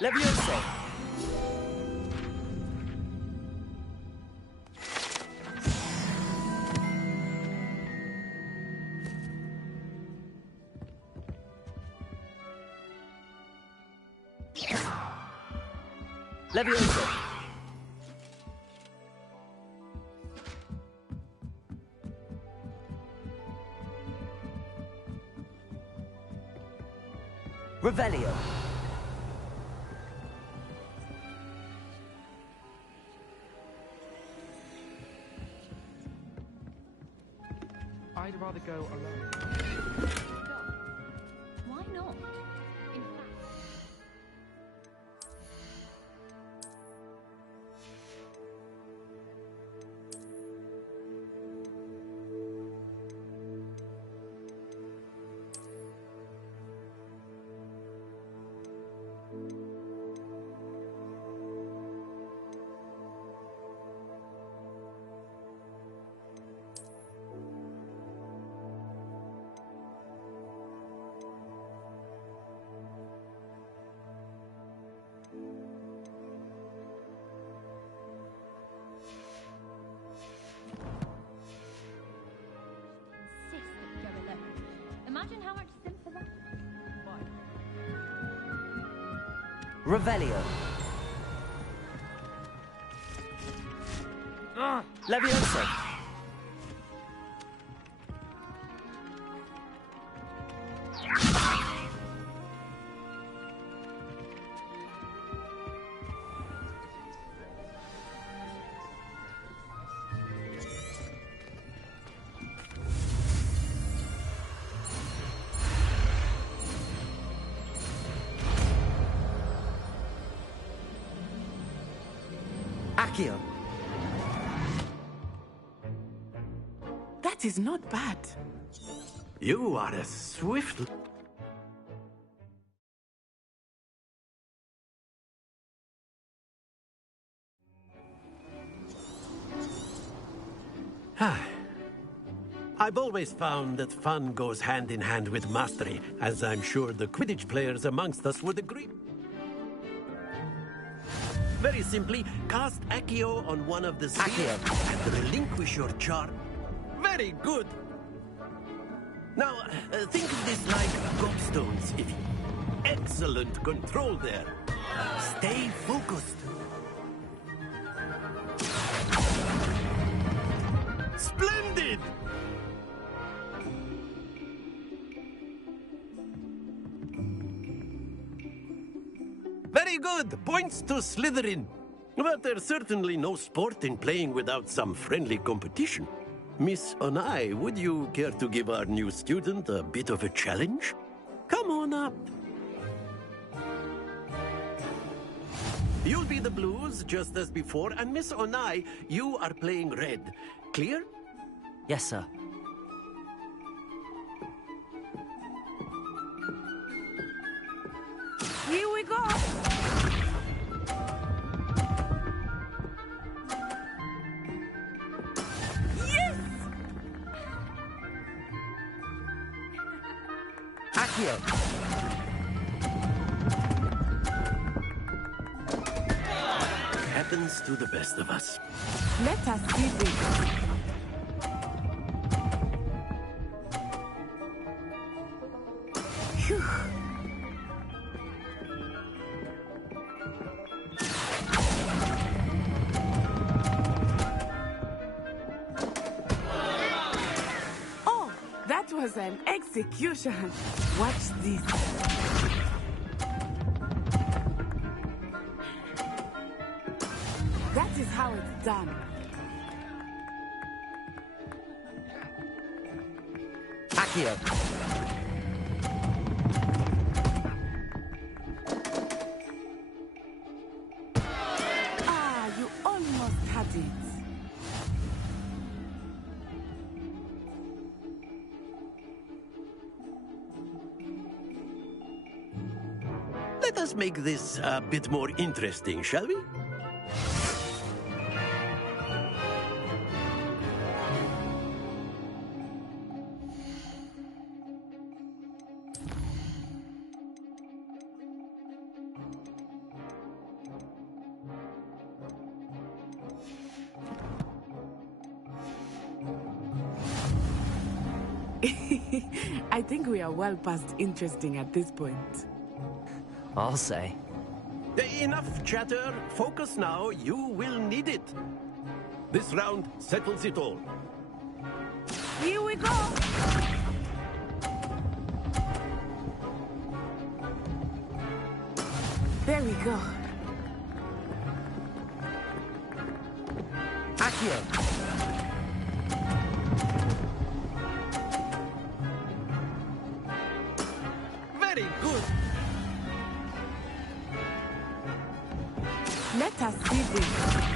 Levioso. Levioso. Revelio. I'd rather go alone. Why not? In fact, imagine how much simpler that Revelio. Levioso. Accio. That is not bad. You are a swift... I've always found that fun goes hand in hand with mastery, as I'm sure the Quidditch players amongst us would agree. Very simply, cast Accio on one of the spheres and relinquish your charm. Very good! Now, think of this like gobstones, if you... Excellent control there. Stay focused. Splendid! Very good! Points to Slytherin. But there's certainly no sport in playing without some friendly competition. Miss Onai, would you care to give our new student a bit of a challenge? Come on up. You'll be the blues, just as before, and Miss Onai, you are playing red. Clear? Yes, sir. Here we go. Yes! Accio. Happens to the best of us. Let us see this. Phew. Oh, that was an execution. Watch this. That is how it's done. Accio. Ah, you almost had it. Let us make this a bit more interesting, shall we? I think we are well past interesting at this point. I'll say. Enough chatter. Focus now. You will need it. This round settles it all. Here we go! There we go. Accio. Very good. Let us see this.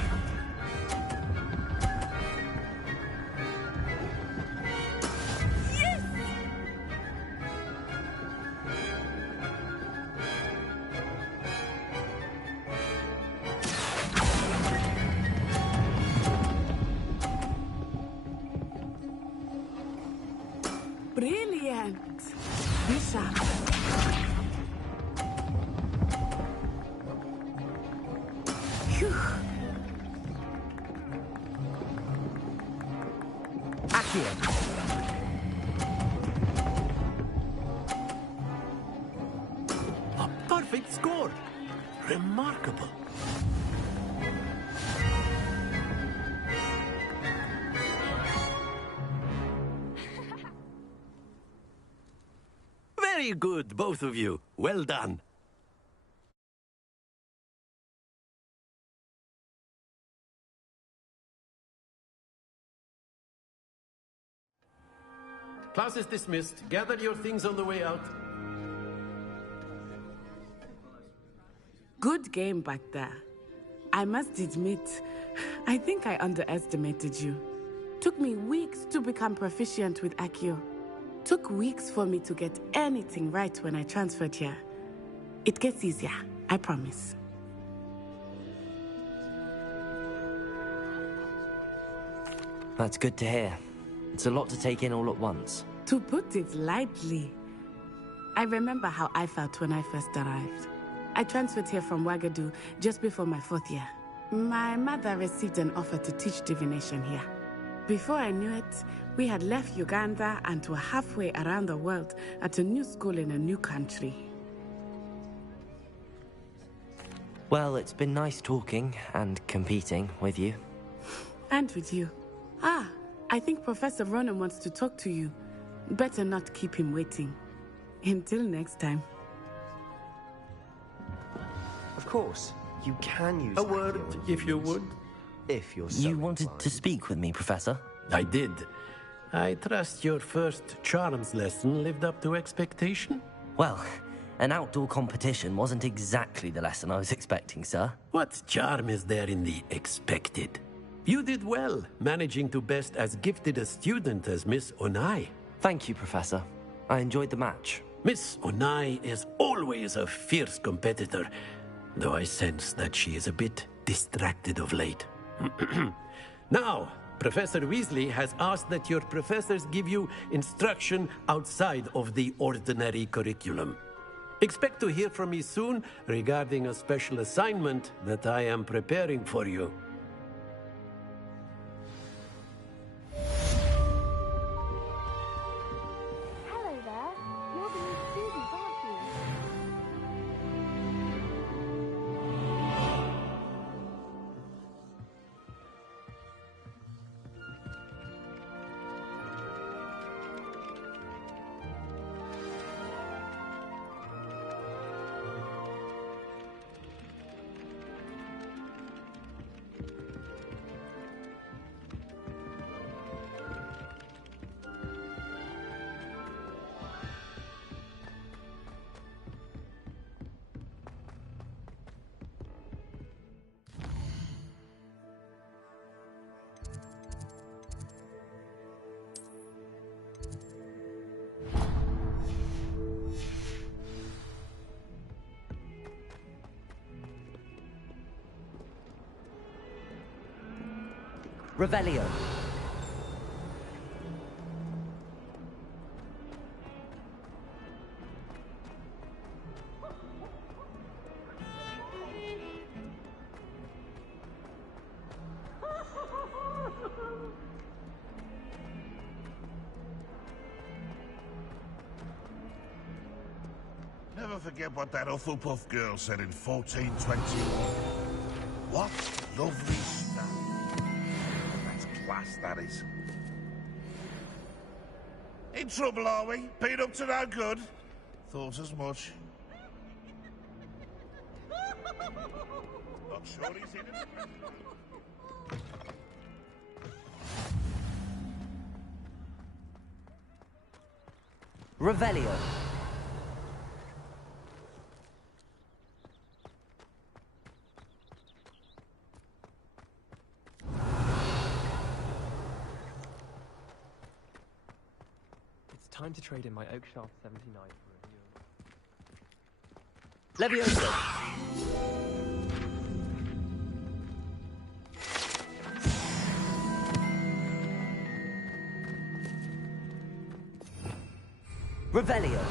Brilliant! Bishop. Phew. Accio. A perfect score. Remarkable. Very good, both of you. Well done. Class is dismissed. Gather your things on the way out. Good game back there. I must admit, I think I underestimated you. Took me weeks to become proficient with Accio. Took weeks for me to get anything right when I transferred here. It gets easier, I promise. That's good to hear. It's a lot to take in all at once. To put it lightly, I remember how I felt when I first arrived. I transferred here from Wagadu just before my 4th year. My mother received an offer to teach divination here. Before I knew it, we had left Uganda and were halfway around the world at a new school in a new country. Well, it's been nice talking and competing with you. And with you. Ah, I think Professor Ronan wants to talk to you. Better not keep him waiting. Until next time. Of course, you can use A word, Accio if you would. If you're so You wanted to inclined. speak with me, Professor? I did. I trust your first charms lesson lived up to expectation? Well, an outdoor competition wasn't exactly the lesson I was expecting, sir. What charm is there in the expected? You did well, managing to best as gifted a student as Miss Onai. Thank you, Professor. I enjoyed the match. Miss Onai is always a fierce competitor, though I sense that she is a bit distracted of late. Now, Professor Weasley has asked that your professors give you instruction outside of the ordinary curriculum. Expect to hear from me soon regarding a special assignment that I am preparing for you. Hello there. You're the new student, aren't you? Revelio. forget what that Hufflepuff girl said in 1421. What lovely stuff. That's class, that is. In trouble, are we? Been up to no good? Thought as much. Not sure he's in it. Revelio. It's time to trade in my Oakshaft 79 for a new. Levioso. Revelio.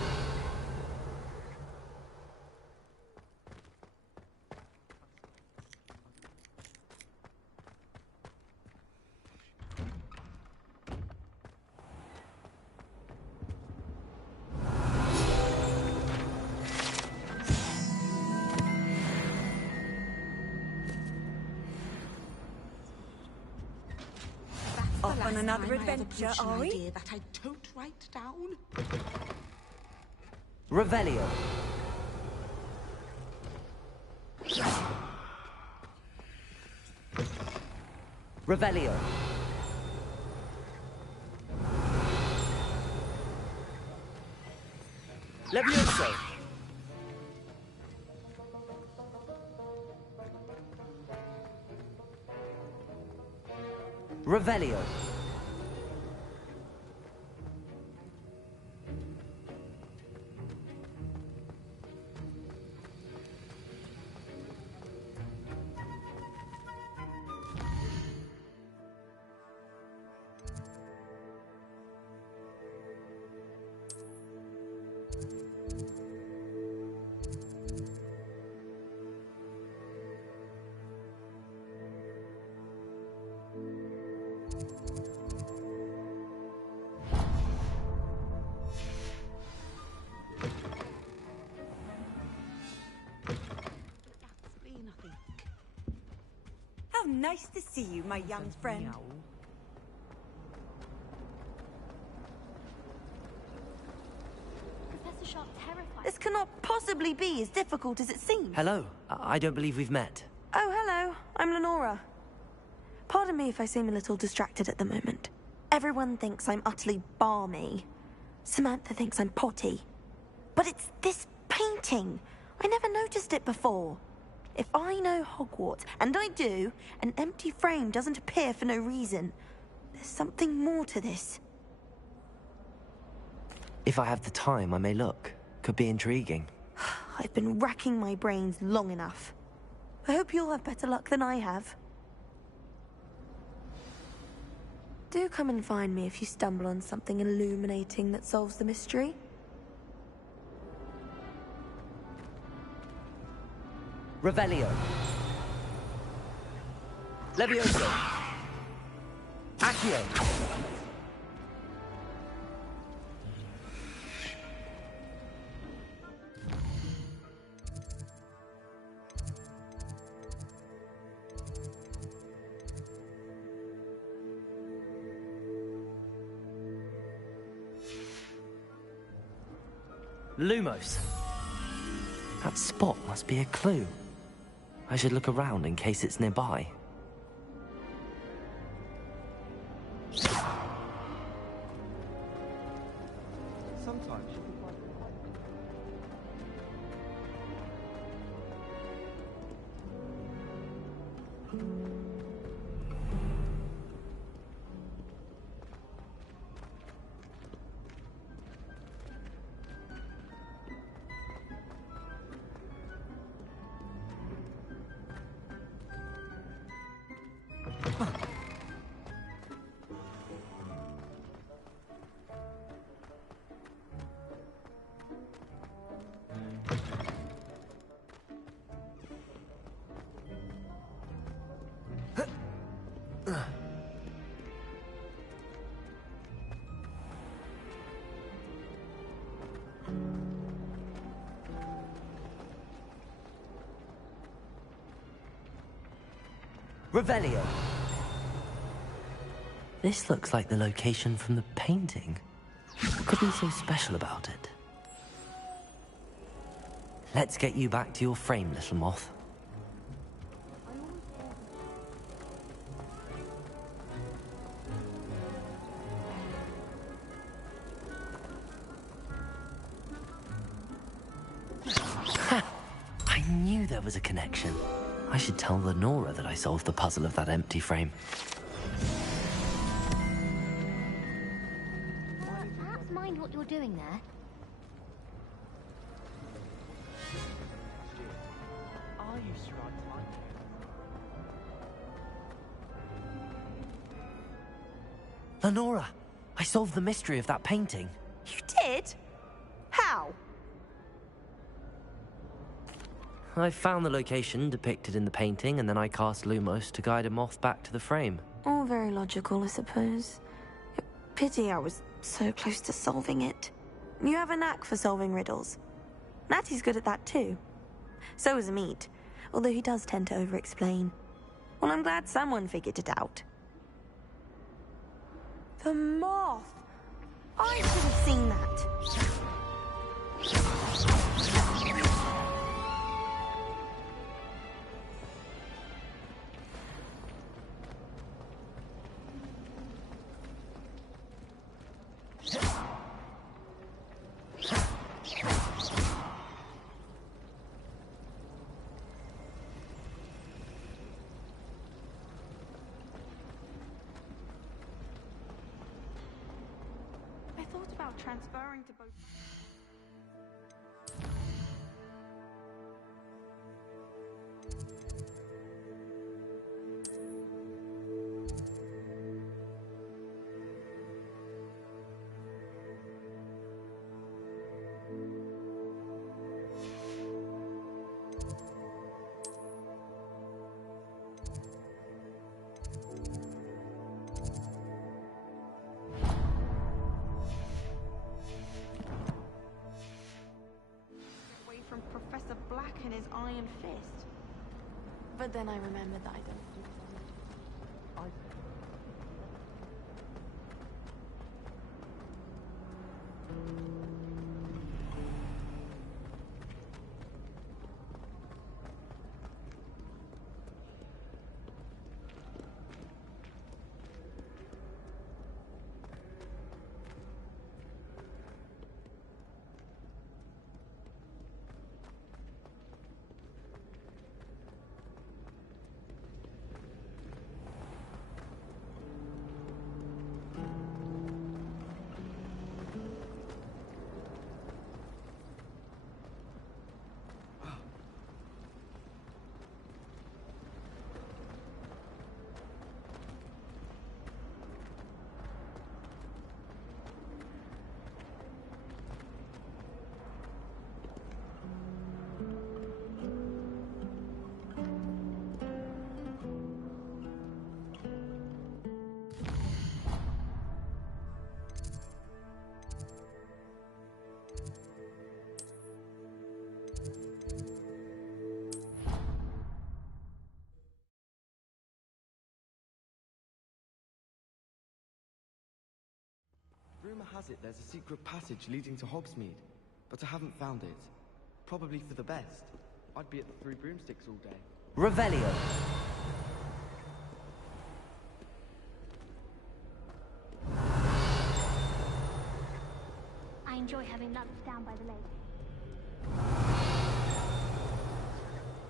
Off on another adventure, are we? Idea that I don't write down. Revelio. Revelio. Levioso. Revelio. How nice to see you, my young friend. Professor Sharp terrified. This cannot possibly be as difficult as it seems. Hello. I don't believe we've met. Oh, hello. I'm Lenora. Pardon me if I seem a little distracted at the moment. Everyone thinks I'm utterly balmy. Samantha thinks I'm potty. But it's this painting. I never noticed it before. If I know Hogwarts, and I do, an empty frame doesn't appear for no reason. There's something more to this. If I have the time, I may look. Could be intriguing. I've been racking my brains long enough. I hope you'll have better luck than I have. Do come and find me if you stumble on something illuminating that solves the mystery. Revelio. Levioso. Accio. Lumos. That spot must be a clue. I should look around in case it's nearby. Sometimes you can find Revelio. This looks like the location from the painting. What could be so special about it? Let's get you back to your frame, little moth. I knew there was a connection. I should tell Lenora that I solved the puzzle of that empty frame. Perhaps mind what you're doing there. Are you sure I'd like it? Lenora, I solved the mystery of that painting. You did? How? I found the location depicted in the painting, and then I cast Lumos to guide a moth back to the frame. All very logical, I suppose. Pity I was so close to solving it. You have a knack for solving riddles. Natty's good at that too. So is Amit, although he does tend to over-explain. Well, I'm glad someone figured it out. The moth! I should have seen that. I thought about transferring to both. From Professor Black and his iron fist. But then I remembered that I don't do something. Rumour has it there's a secret passage leading to Hogsmeade, but I haven't found it. Probably for the best. I'd be at the Three Broomsticks all day. Revelio. I enjoy having lunch down by the lake.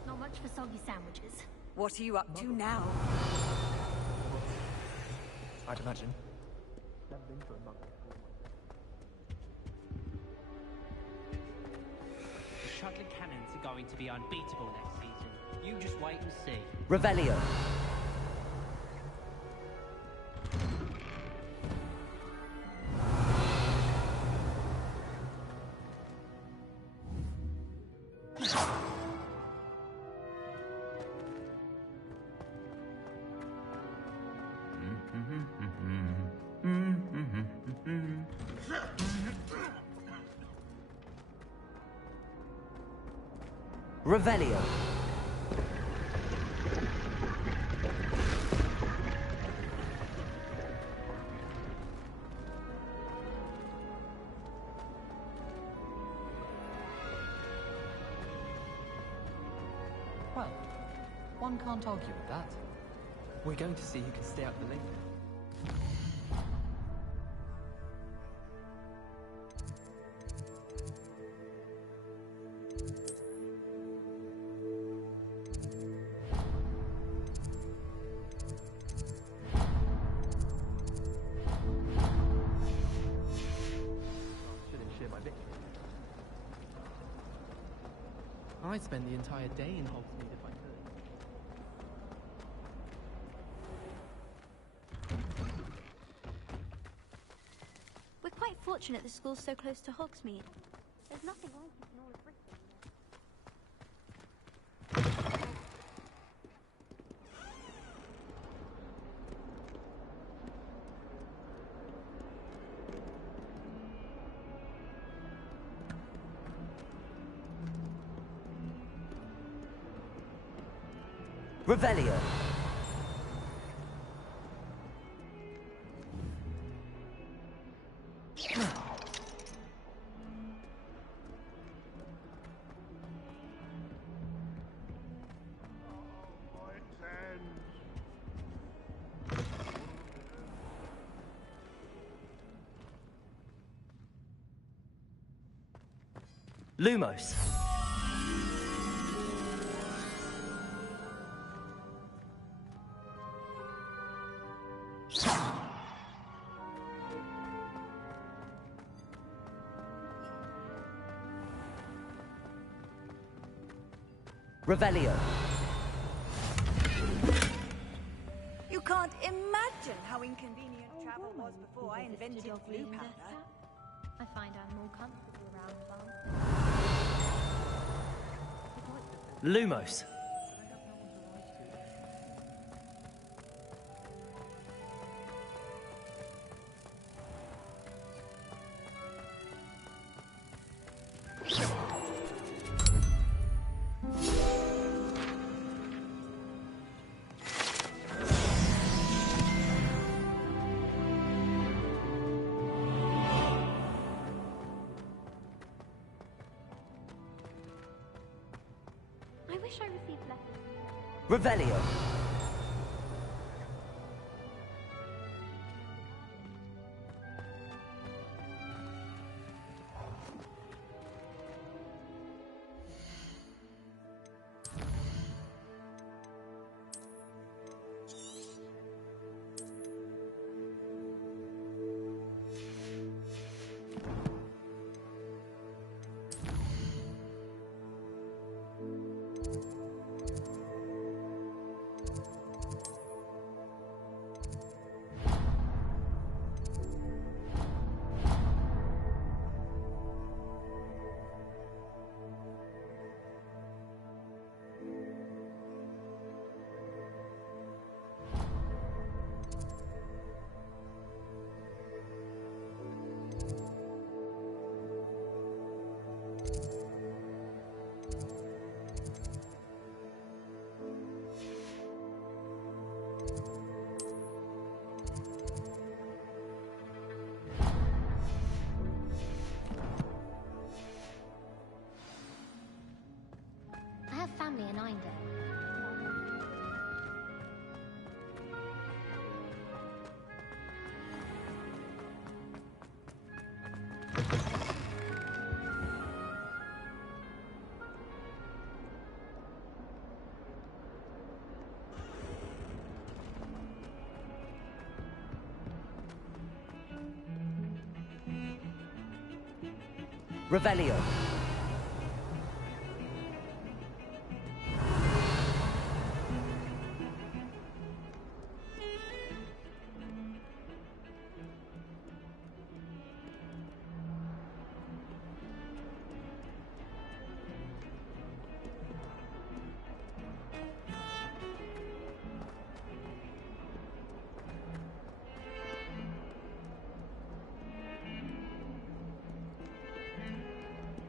Not much for soggy sandwiches. What are you up to now? I'd imagine. The Shuttling Cannons are going to be unbeatable next season. You just wait and see. Revelio. Revelio. One can't argue with that. We're going to see who can stay out the lake. I'd spend the entire day in Hogsmeade if I could. We're quite fortunate the school's so close to Hogsmeade. There's nothing like it in all of Britain. Revelio. Lumos. Revelio. You can't imagine how inconvenient travel was before I invented blue powder. I find I'm more comfortable around the Lumos. I wish I received letters. Revelio. I have family in Eindel. Revelio.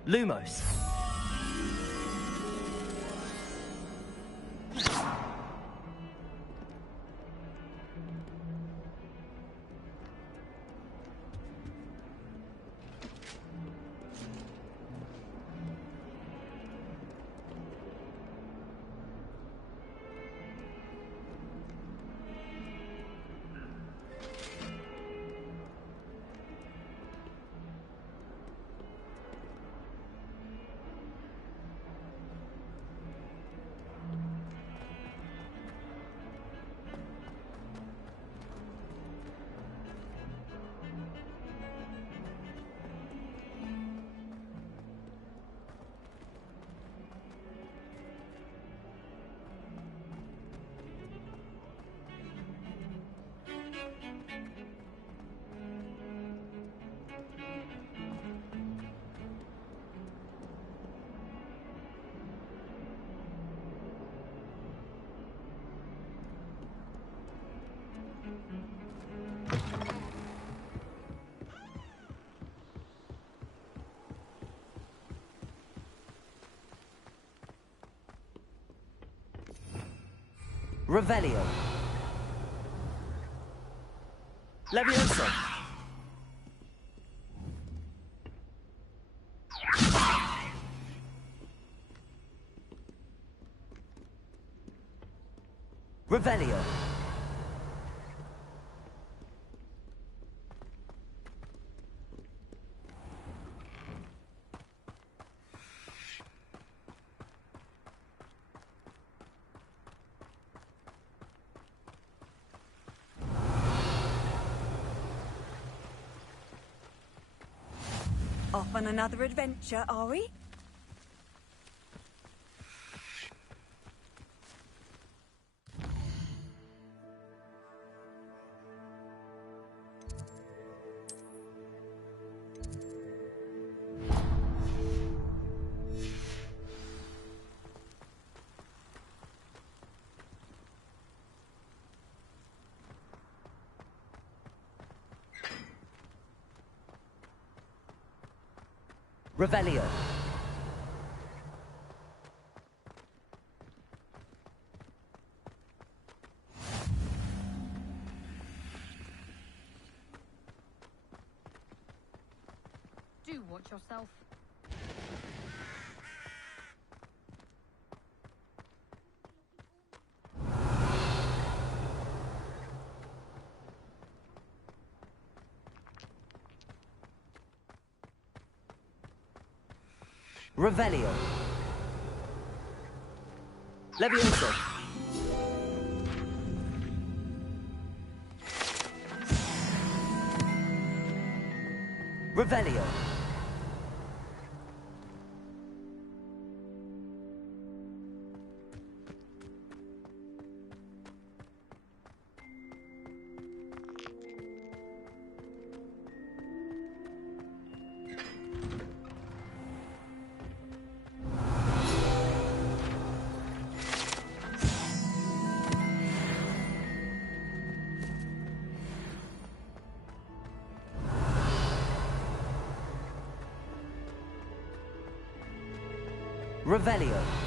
Lumos. Revelio. Levioso. Revelio. Off on another adventure, are we? Revelio. Do watch yourself. Revelio. Levioso. Revelio. Revelio.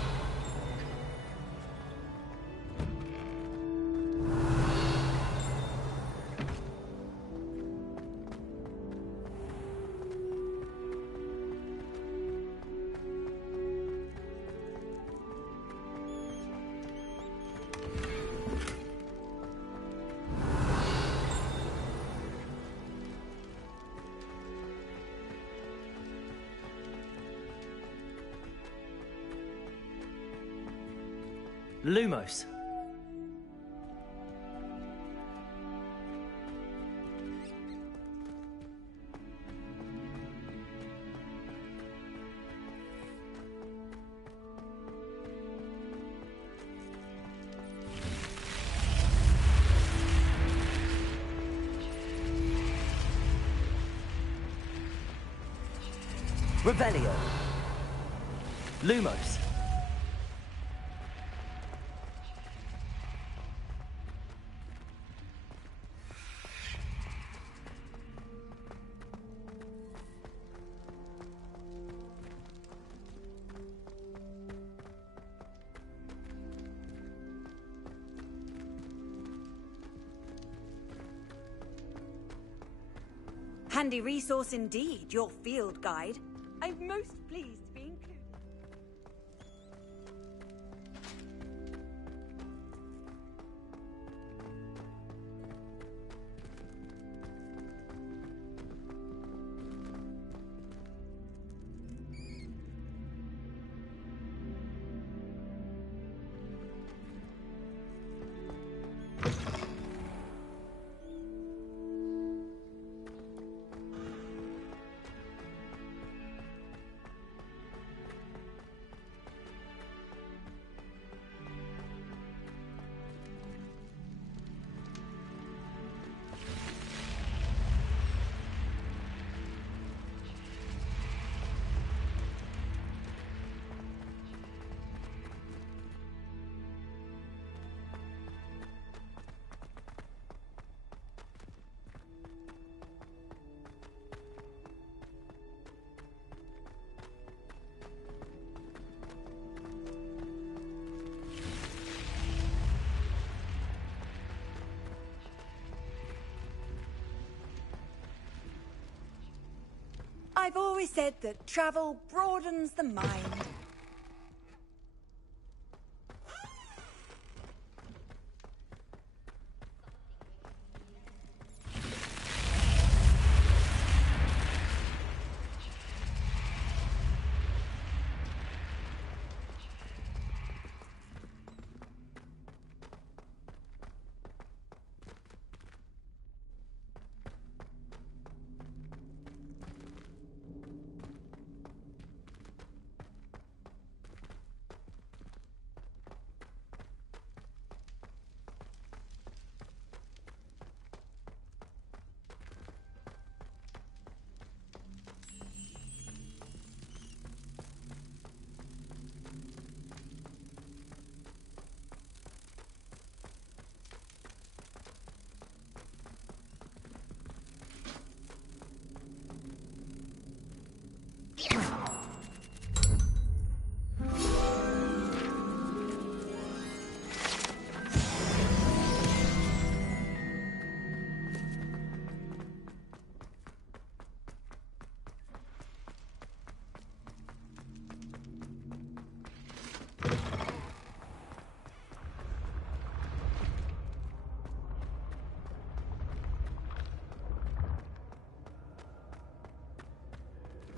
Lumos. Revelio. Lumos. Handy resource indeed, your field guide. I'm most pleased to be included. I've always said that travel broadens the mind.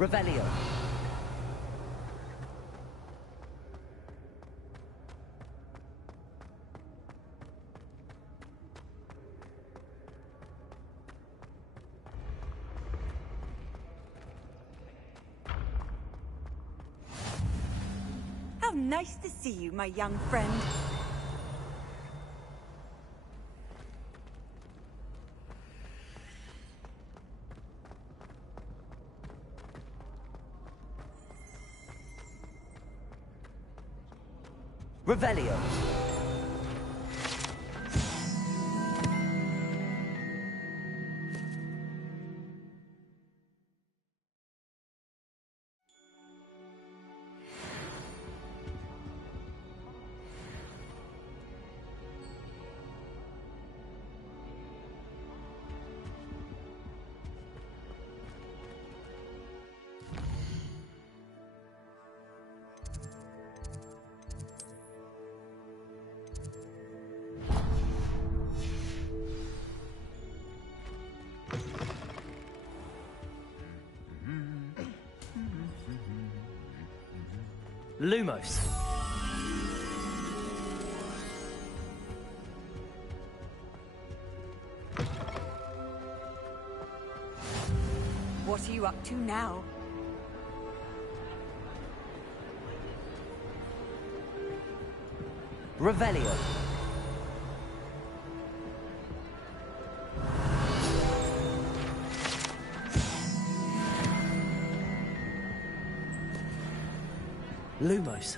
Revelio. How nice to see you, my young friend. Revelio. Lumos. What are you up to now? Revelio. Lumos.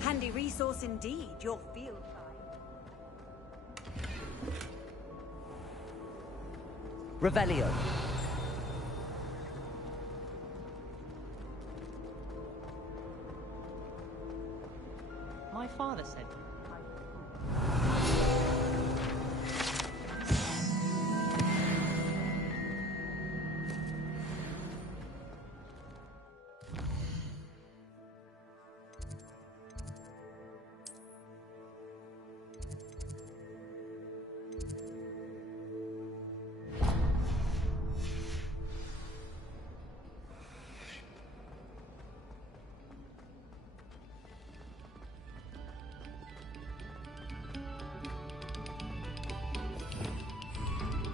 Handy resource indeed, your field guide. Revelio. My father said.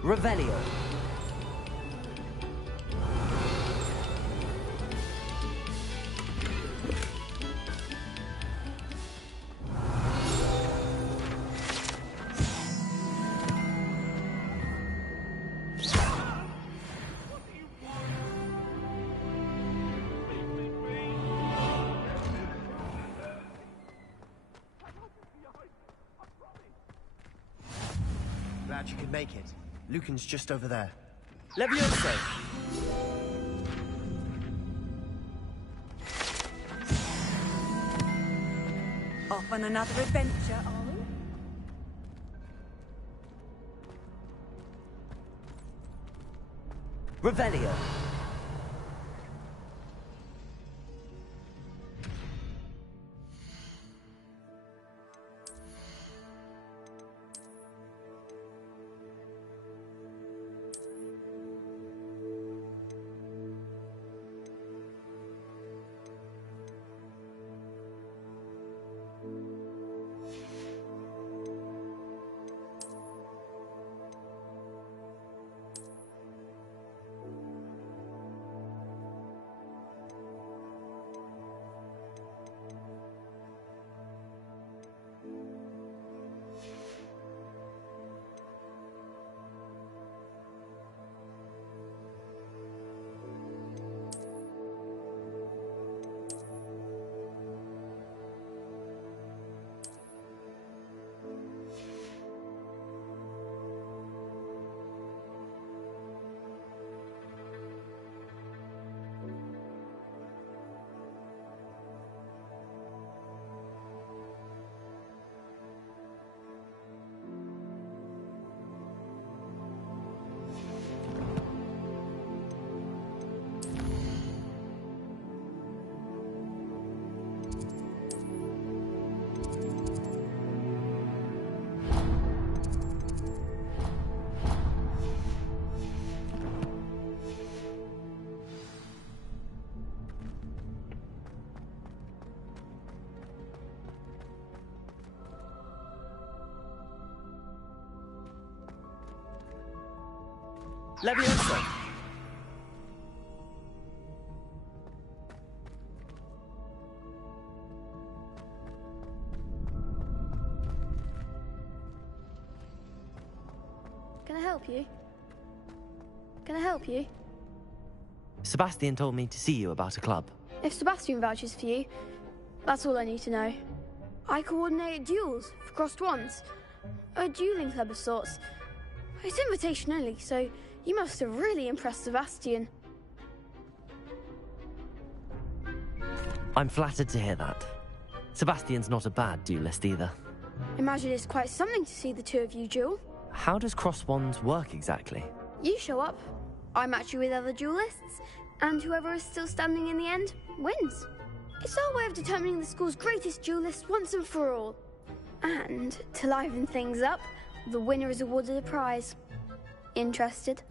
Revelio. Glad you could make it. Lucan's just over there. Levioso! Off on another adventure, are we? Revelio. Levioso! Can I help you? Can I help you? Sebastian told me to see you about a club. If Sebastian vouches for you, that's all I need to know. I coordinate duels for crossed wands. A dueling club of sorts. It's invitation only, so you must have really impressed Sebastian. I'm flattered to hear that. Sebastian's not a bad duelist either. Imagine it's quite something to see the two of you duel. How does cross wands work exactly? You show up, I match you with other duelists, and whoever is still standing in the end wins. It's our way of determining the school's greatest duelist once and for all. And to liven things up, the winner is awarded a prize. Interested?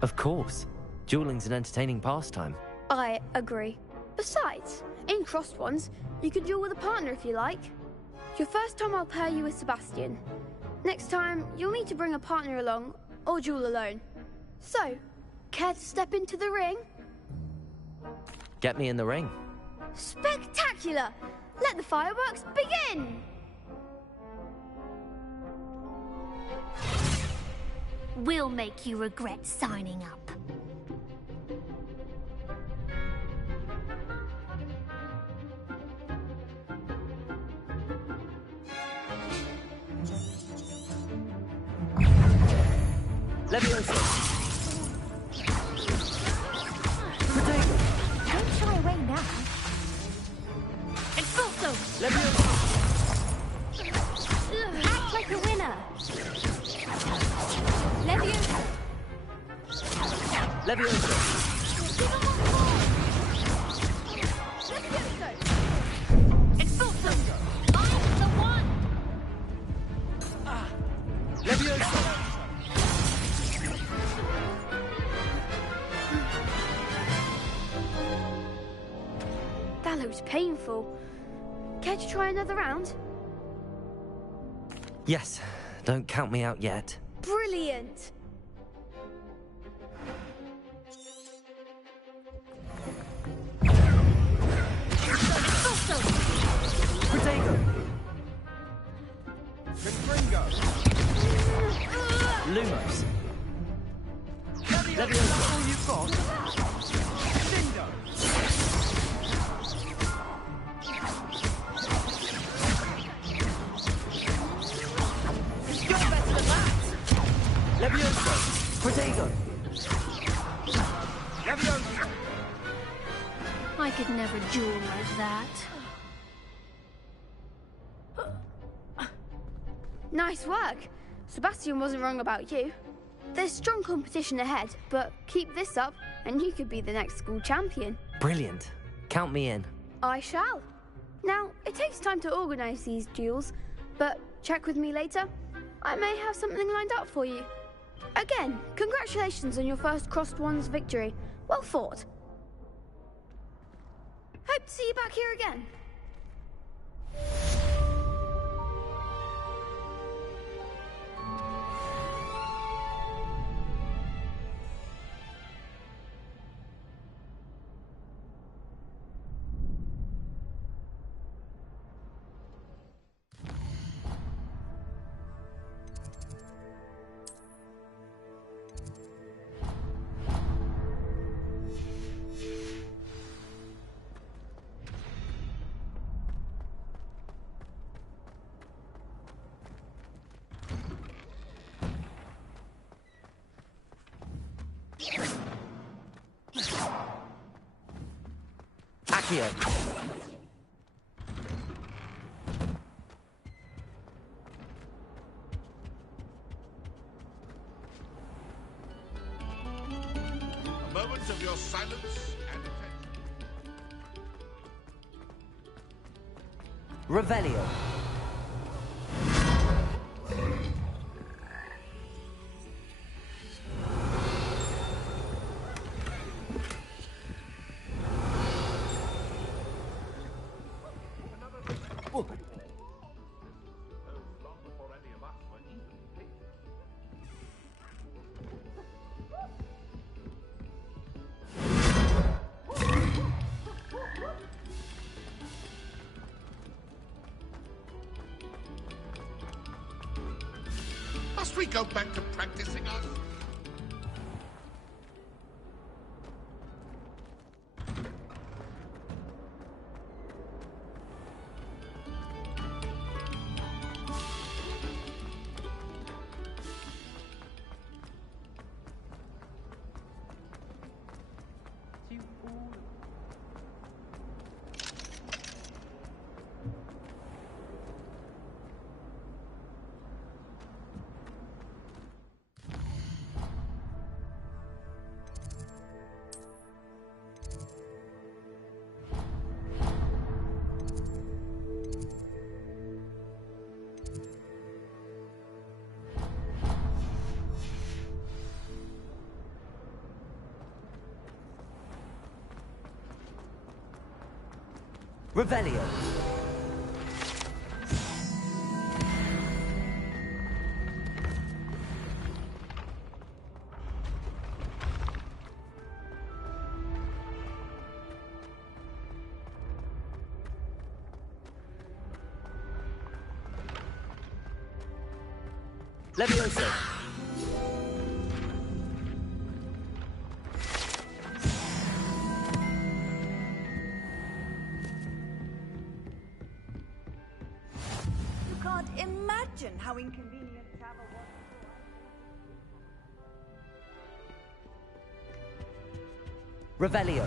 Of course. Dueling's an entertaining pastime. I agree. Besides, in crossed ones, you can duel with a partner if you like. Your first time I'll pair you with Sebastian. Next time, you'll need to bring a partner along, or duel alone. So, care to step into the ring? Get me in the ring. Spectacular! Let the fireworks begin! We'll make you regret signing up. Levioso! Don't shy away now. Expulso! Levioso! Act like a winner. Levioso! Levioso! Expulso! I'm the one! Levioso! That looks painful. Care to try another round? Yes, Don't count me out yet. Brilliant! Protego! Confringo! Lumos! Leviosa! All you've got? Dindo! You're better than that! Leviosa! Protego! Leviosa! I could never duel like that. Nice work. Sebastian wasn't wrong about you. There's strong competition ahead, but keep this up and you could be the next school champion. Brilliant. Count me in. I shall. Now, it takes time to organise these duels, but check with me later. I may have something lined up for you. Again, congratulations on your first Crossed Wands victory. Well fought. Hope to see you back here again. Accio! A moment of your silence and attention. Revelio! Must we go back to practicing us? Revelio! Leviosa! Can't imagine how inconvenient travel was before. Revelio!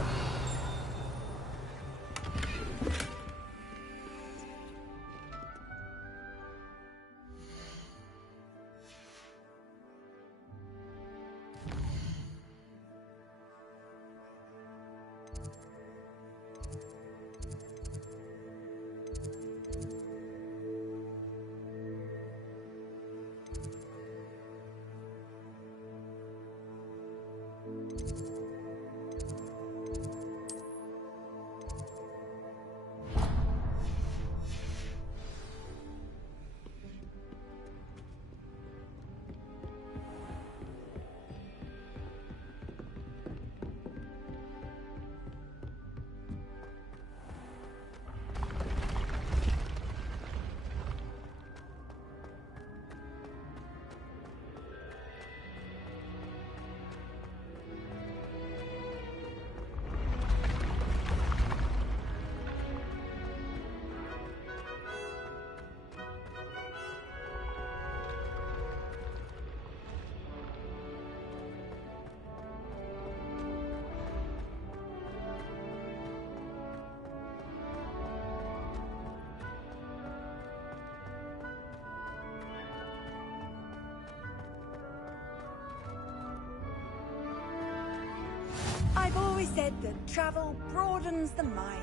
I've always said that travel broadens the mind.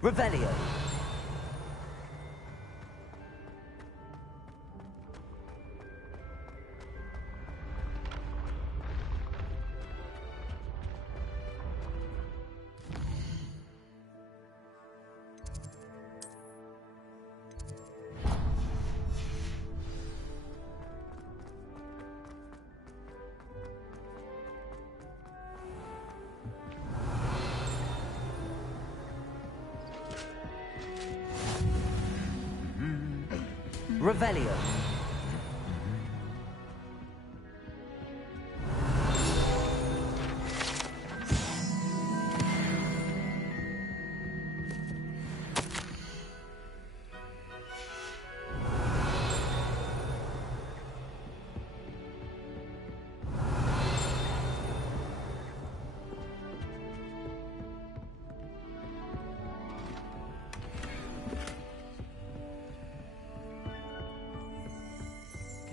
Revelio. Revelio.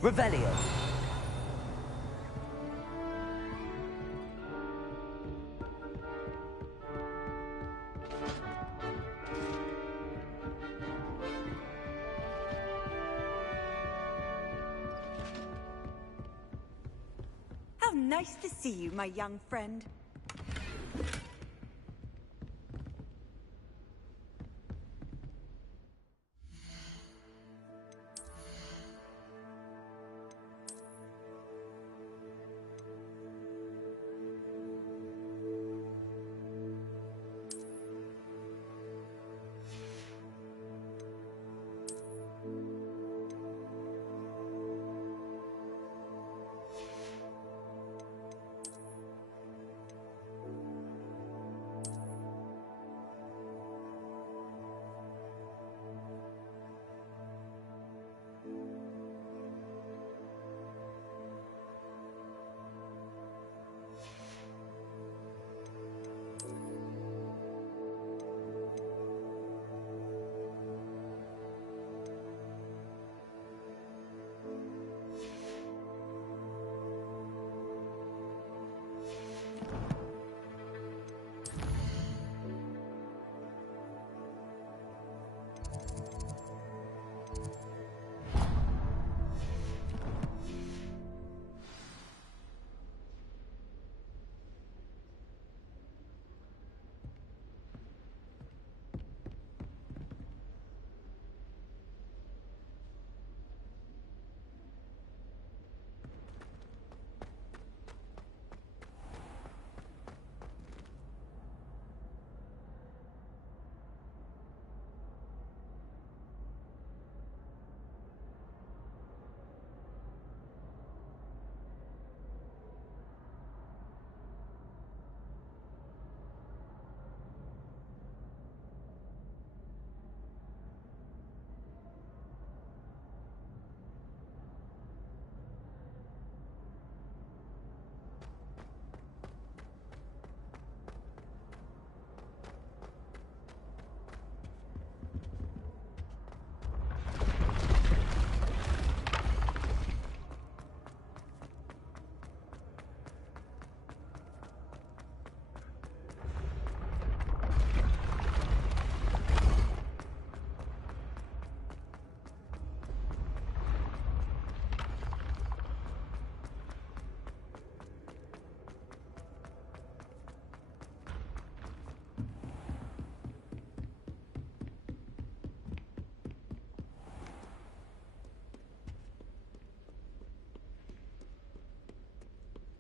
Revelio. How nice to see you, my young friend.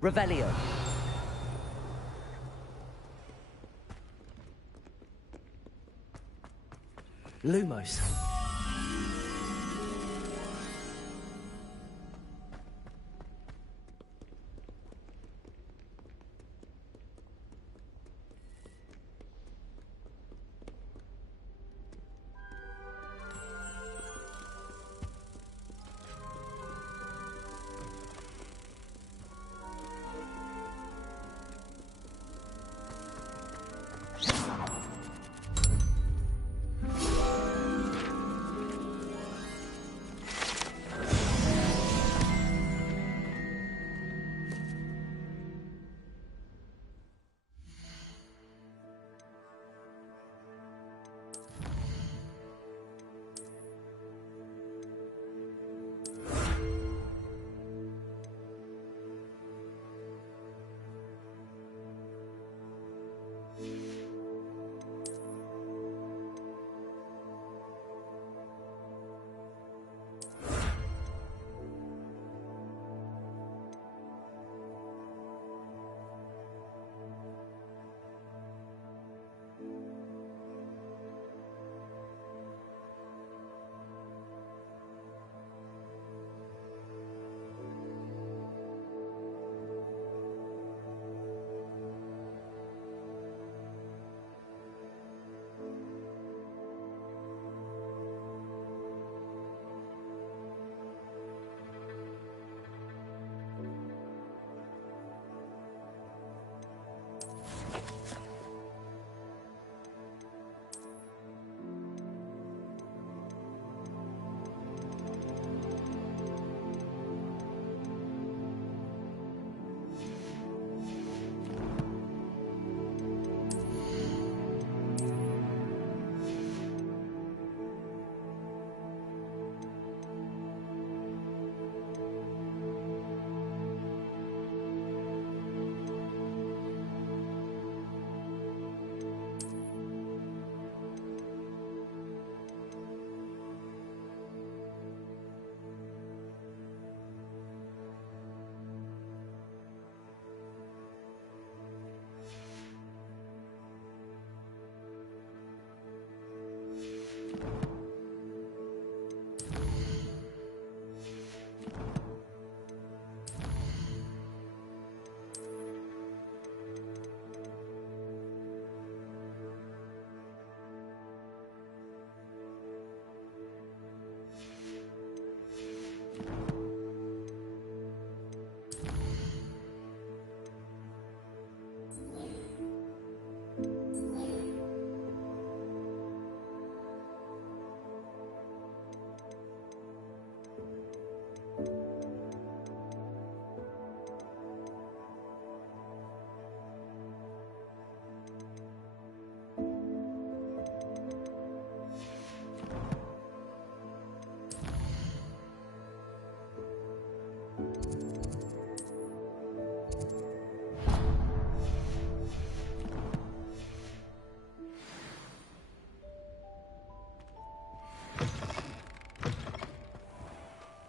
Revelio. Lumos.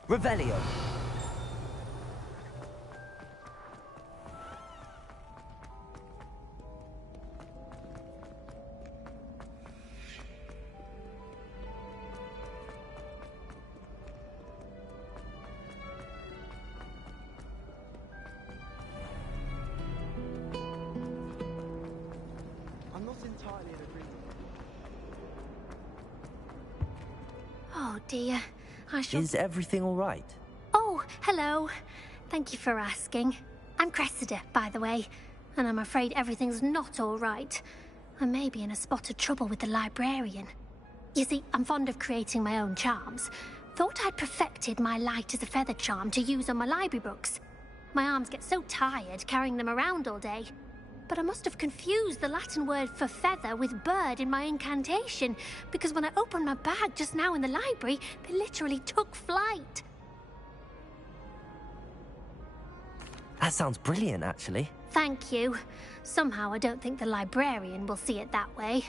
Revelio. I'm not entirely in agreement. Oh dear. Is everything all right? Oh, hello. Thank you for asking. I'm Cressida, by the way, and I'm afraid everything's not all right. I may be in a spot of trouble with the librarian. You see, I'm fond of creating my own charms. Thought I'd perfected my light as a feather charm to use on my library books. My arms get so tired carrying them around all day. But I must have confused the Latin word for feather with bird in my incantation, because when I opened my bag just now in the library, they literally took flight. That sounds brilliant, actually. Thank you. Somehow I don't think the librarian will see it that way.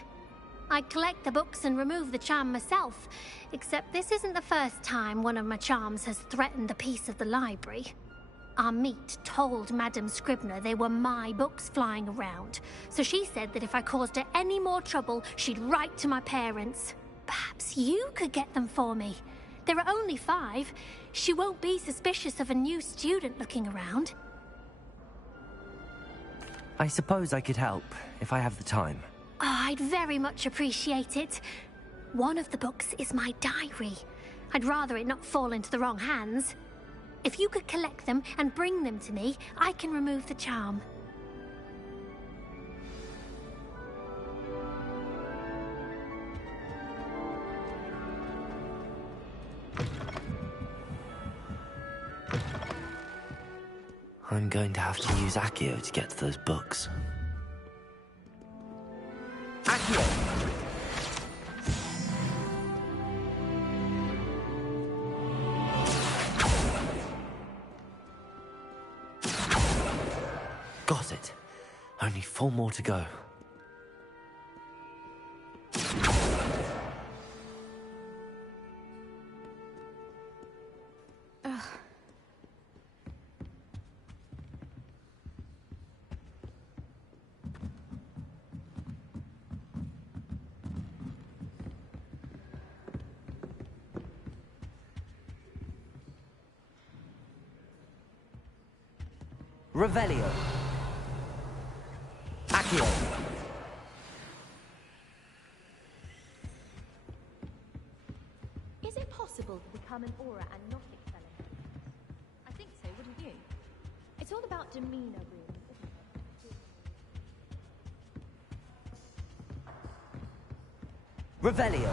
I collect the books and remove the charm myself, except this isn't the first time one of my charms has threatened the peace of the library. Our meet told Madame Scribner they were my books flying around, so she said that if I caused her any more trouble, she'd write to my parents. Perhaps you could get them for me. There are only 5. She won't be suspicious of a new student looking around. I suppose I could help, if I have the time. Oh, I'd very much appreciate it. One of the books is my diary. I'd rather it not fall into the wrong hands. If you could collect them and bring them to me, I can remove the charm. I'm going to have to use Accio to get to those books. Accio! Got it. Only 4 more to go. Revelio. Accio. Is it possible to become an aura and not excel in it? I think so, wouldn't you? It's all about demeanor, really, isn't it? Revelio.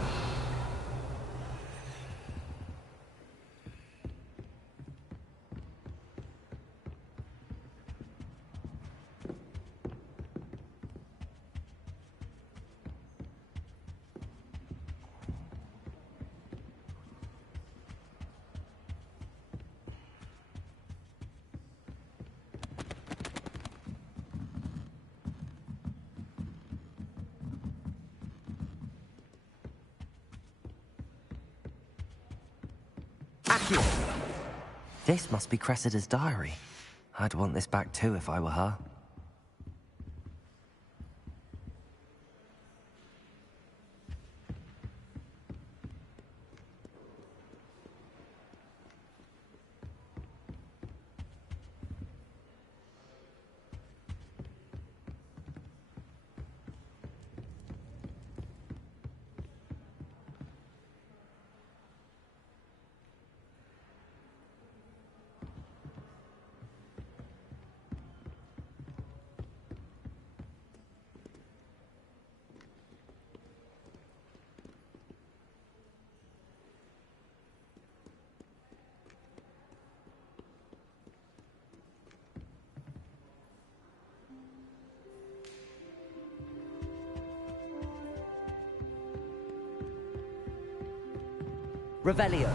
This must be Cressida's diary. I'd want this back too if I were her. Revelio.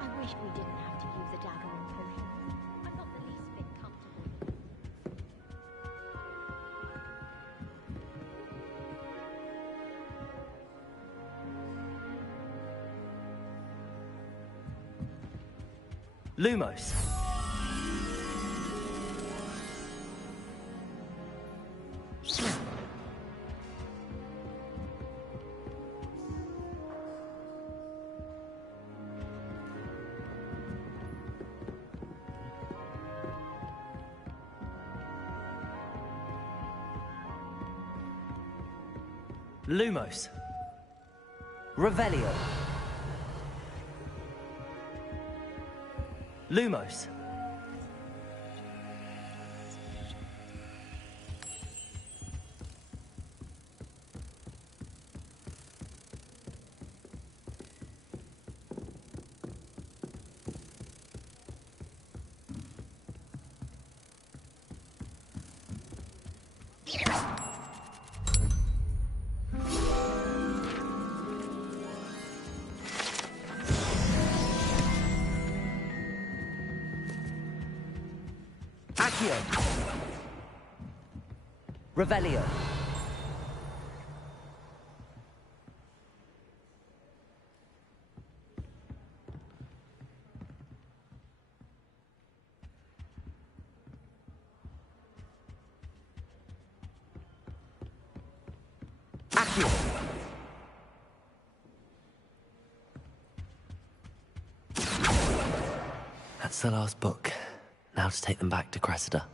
I wish we didn't have to use a dagger and potions. I'm not the least bit comfortable with them. Lumos. Lumos. Revelio. Lumos. Accio. Revelio. Accio. That's the last book. Now to take them back to Cressida.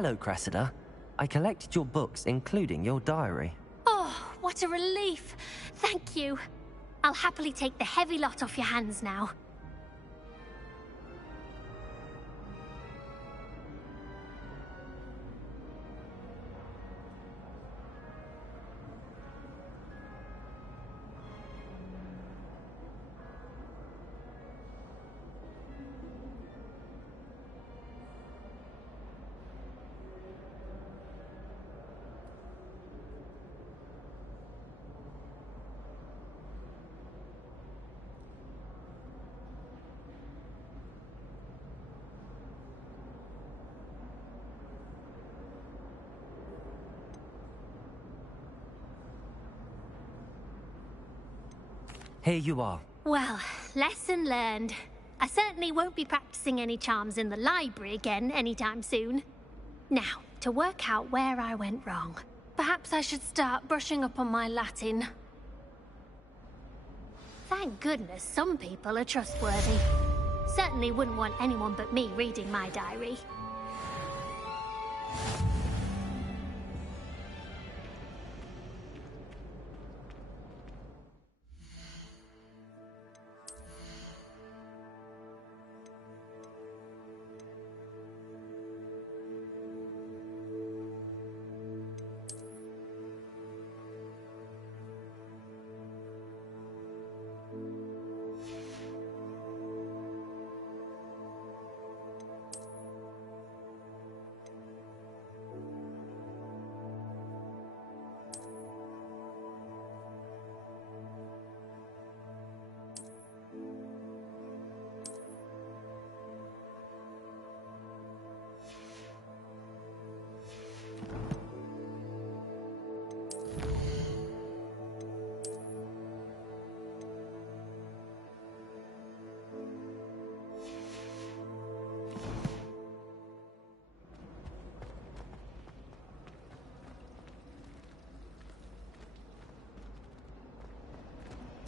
Hello, Cressida. I collected your books, including your diary. Oh, what a relief. Thank you. I'll happily take the heavy lot off your hands now. Here you are. Well, lesson learned. I certainly won't be practicing any charms in the library again anytime soon. Now, to work out where I went wrong. Perhaps I should start brushing up on my Latin. Thank goodness some people are trustworthy. Certainly wouldn't want anyone but me reading my diary.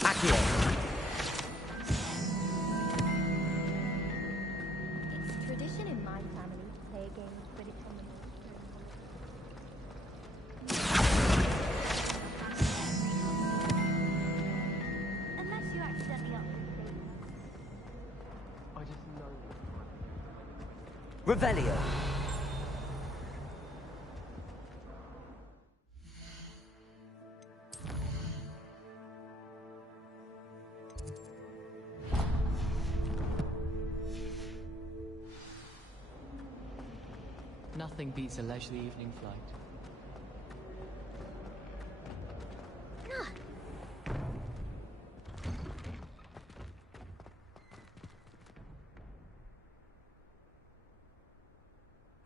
Accio. It's tradition in my family to play a game of Quidditch on the unless you accidentally upload the I just know. Revelio. Nothing beats a leisurely evening flight.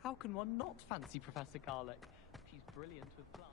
How can one not fancy Professor Garlick? She's brilliant with plants.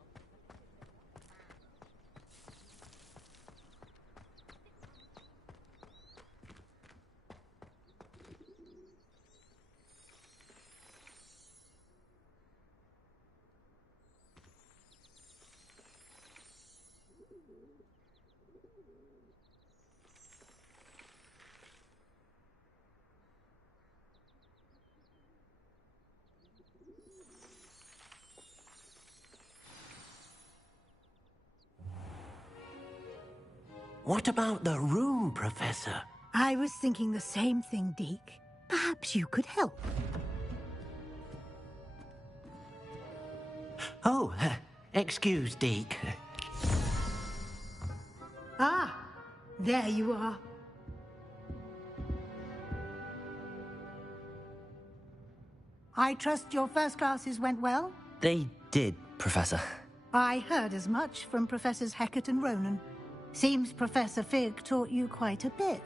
What about the room, Professor? I was thinking the same thing, Deke. Perhaps you could help. Oh, excuse, Deke. Ah, there you are. I trust your first classes went well? They did, Professor. I heard as much from Professors Hecat and Ronan. Seems Professor Fig taught you quite a bit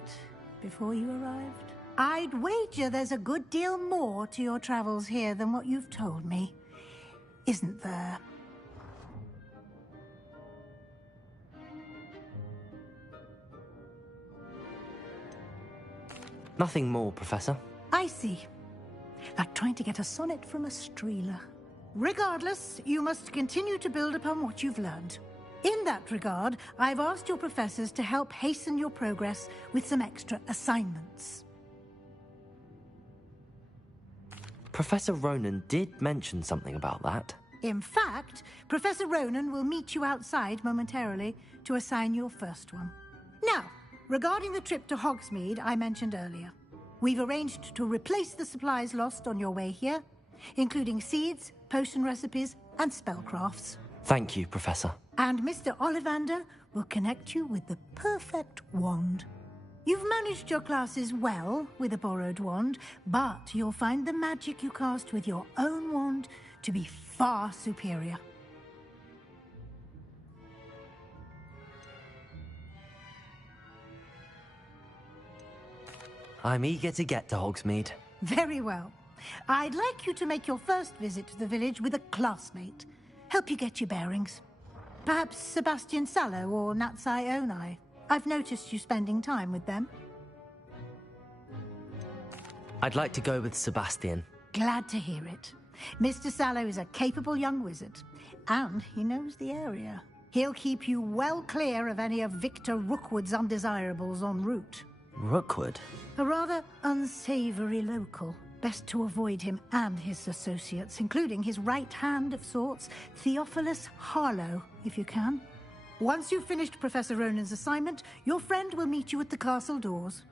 before you arrived. I'd wager there's a good deal more to your travels here than what you've told me. Isn't there? Nothing more, Professor. I see. Like trying to get a sonnet from a streeler. Regardless, you must continue to build upon what you've learned. In that regard, I've asked your professors to help hasten your progress with some extra assignments. Professor Ronan did mention something about that. In fact, Professor Ronan will meet you outside momentarily to assign your first one. Now, regarding the trip to Hogsmeade I mentioned earlier, we've arranged to replace the supplies lost on your way here, including seeds, potion recipes, and spellcrafts. Thank you, Professor. And Mr. Ollivander will connect you with the perfect wand. You've managed your classes well with a borrowed wand, but you'll find the magic you cast with your own wand to be far superior. I'm eager to get to Hogsmeade. Very well. I'd like you to make your first visit to the village with a classmate. Help you get your bearings. Perhaps Sebastian Sallow or Natsai Onai. I've noticed you spending time with them. I'd like to go with Sebastian. Glad to hear it. Mr. Sallow is a capable young wizard, and he knows the area. He'll keep you well clear of any of Victor Rookwood's undesirables en route. Rookwood? A rather unsavory local. Best to avoid him and his associates, including his right hand of sorts, Theophilus Harlow, if you can. Once you've finished Professor Ronan's assignment, your friend will meet you at the castle doors.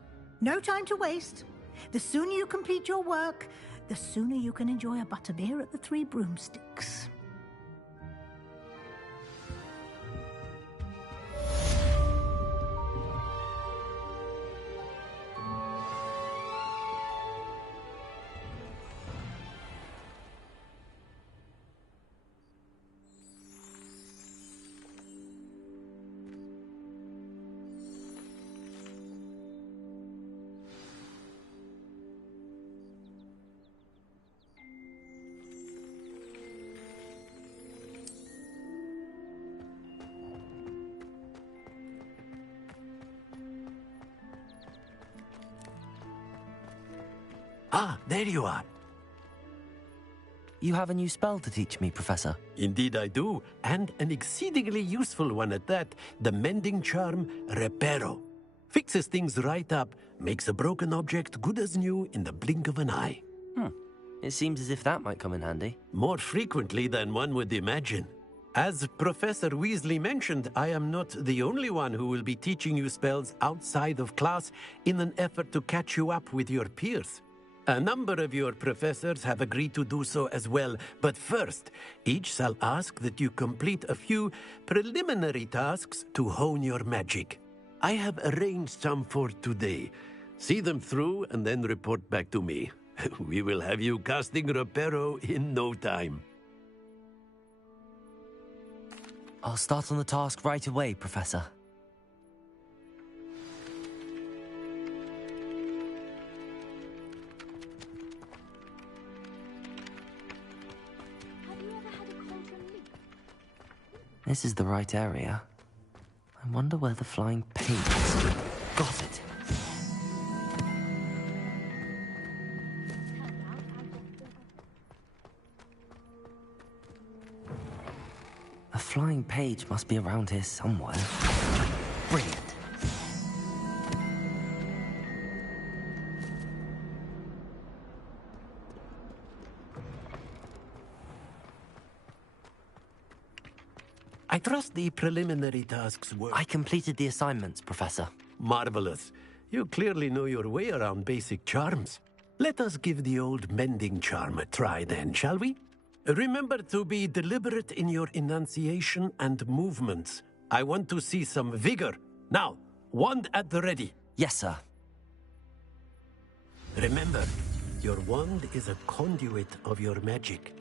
No time to waste. The sooner you complete your work, the sooner you can enjoy a butterbeer at the Three Broomsticks. Ah, there you are. You have a new spell to teach me, Professor. Indeed I do, and an exceedingly useful one at that. The mending charm, Reparo. Fixes things right up, makes a broken object good as new in the blink of an eye. It seems as if that might come in handy. More frequently than one would imagine. As Professor Weasley mentioned, I am not the only one who will be teaching you spells outside of class in an effort to catch you up with your peers. A number of your professors have agreed to do so as well, but first, each shall ask that you complete a few preliminary tasks to hone your magic. I have arranged some for today. See them through and then report back to me. We will have you casting Reparo in no time. I'll start on the task right away, Professor. This is the right area. I wonder where the flying paint is. Got it. A flying page must be around here somewhere. Brilliant. I trust the preliminary tasks were... I completed the assignments, Professor. Marvelous. You clearly know your way around basic charms. Let us give the old mending charm a try then, shall we? Remember to be deliberate in your enunciation and movements. I want to see some vigor. Now, wand at the ready. Yes, sir. Remember, your wand is a conduit of your magic.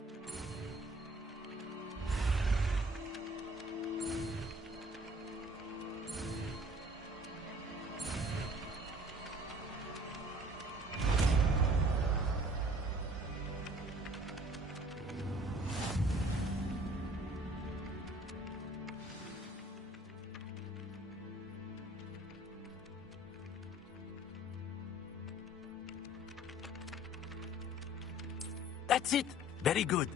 That's it. Very good.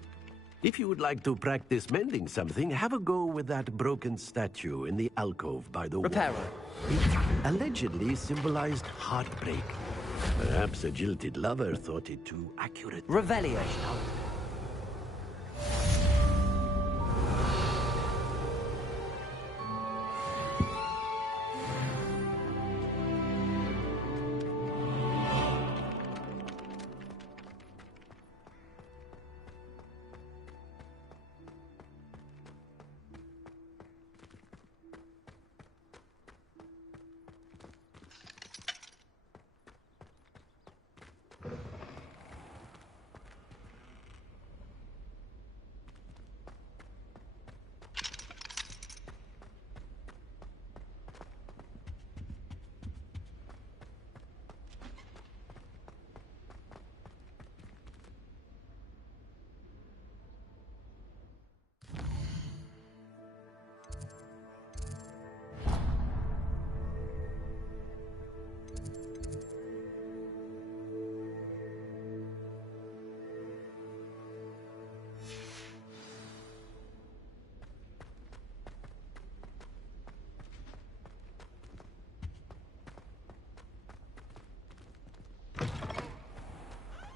If you would like to practice mending something, have a go with that broken statue in the alcove by the wall. Reparo. It allegedly symbolized heartbreak. Perhaps a jilted lover thought it too accurate. Revelio.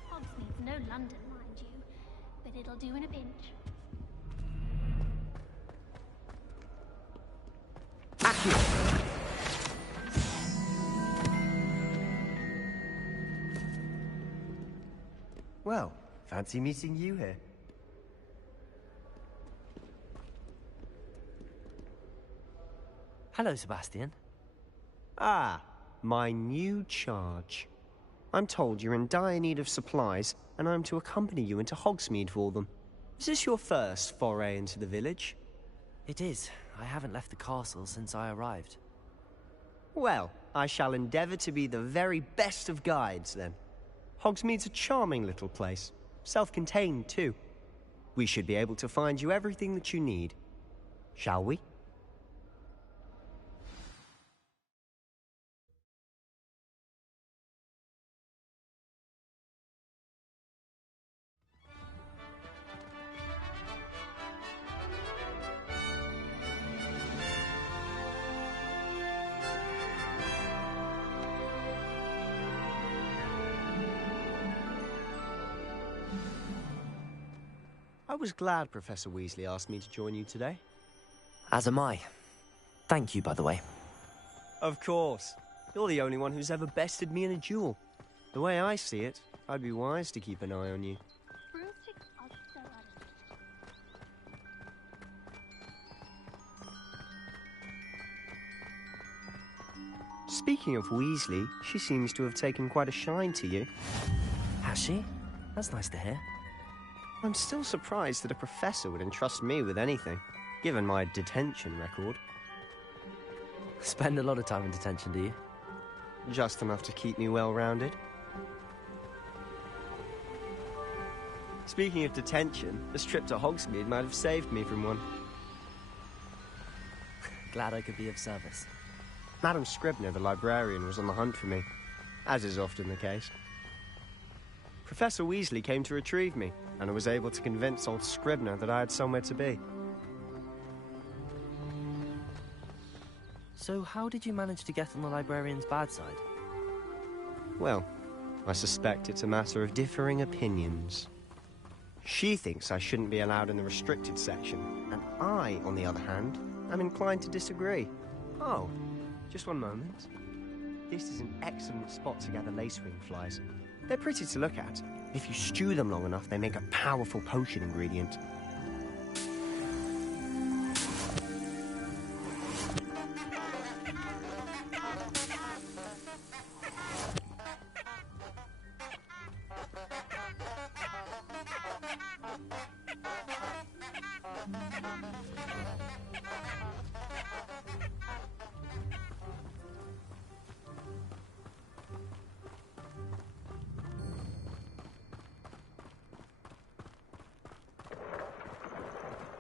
Hogsmeade's no London, mind you, but it'll do in a pinch. Well, fancy meeting you here. Hello, Sebastian. Ah, my new charge. I'm told you're in dire need of supplies, and I'm to accompany you into Hogsmeade for them. Is this your first foray into the village? It is. I haven't left the castle since I arrived. Well, I shall endeavour to be the very best of guides, then. Hogsmeade's a charming little place. Self-contained, too. We should be able to find you everything that you need. Shall we? I was glad Professor Weasley asked me to join you today. As am I. Thank you, by the way. Of course. You're the only one who's ever bested me in a duel. The way I see it, I'd be wise to keep an eye on you. Broomsticks are so Speaking of Weasley, she seems to have taken quite a shine to you. Has she? That's nice to hear. I'm still surprised that a professor would entrust me with anything, given my detention record. Spend a lot of time in detention, do you? Just enough to keep me well-rounded. Speaking of detention, this trip to Hogsmeade might have saved me from one. Glad I could be of service. Madam Scribner, the librarian, was on the hunt for me, as is often the case. Professor Weasley came to retrieve me, and I was able to convince old Scribner that I had somewhere to be. So how did you manage to get on the librarian's bad side? Well, I suspect it's a matter of differing opinions. She thinks I shouldn't be allowed in the restricted section, and I, on the other hand, am inclined to disagree. Oh, just one moment. This is an excellent spot to gather lacewing flies. They're pretty to look at. If you stew them long enough, they make a powerful potion ingredient.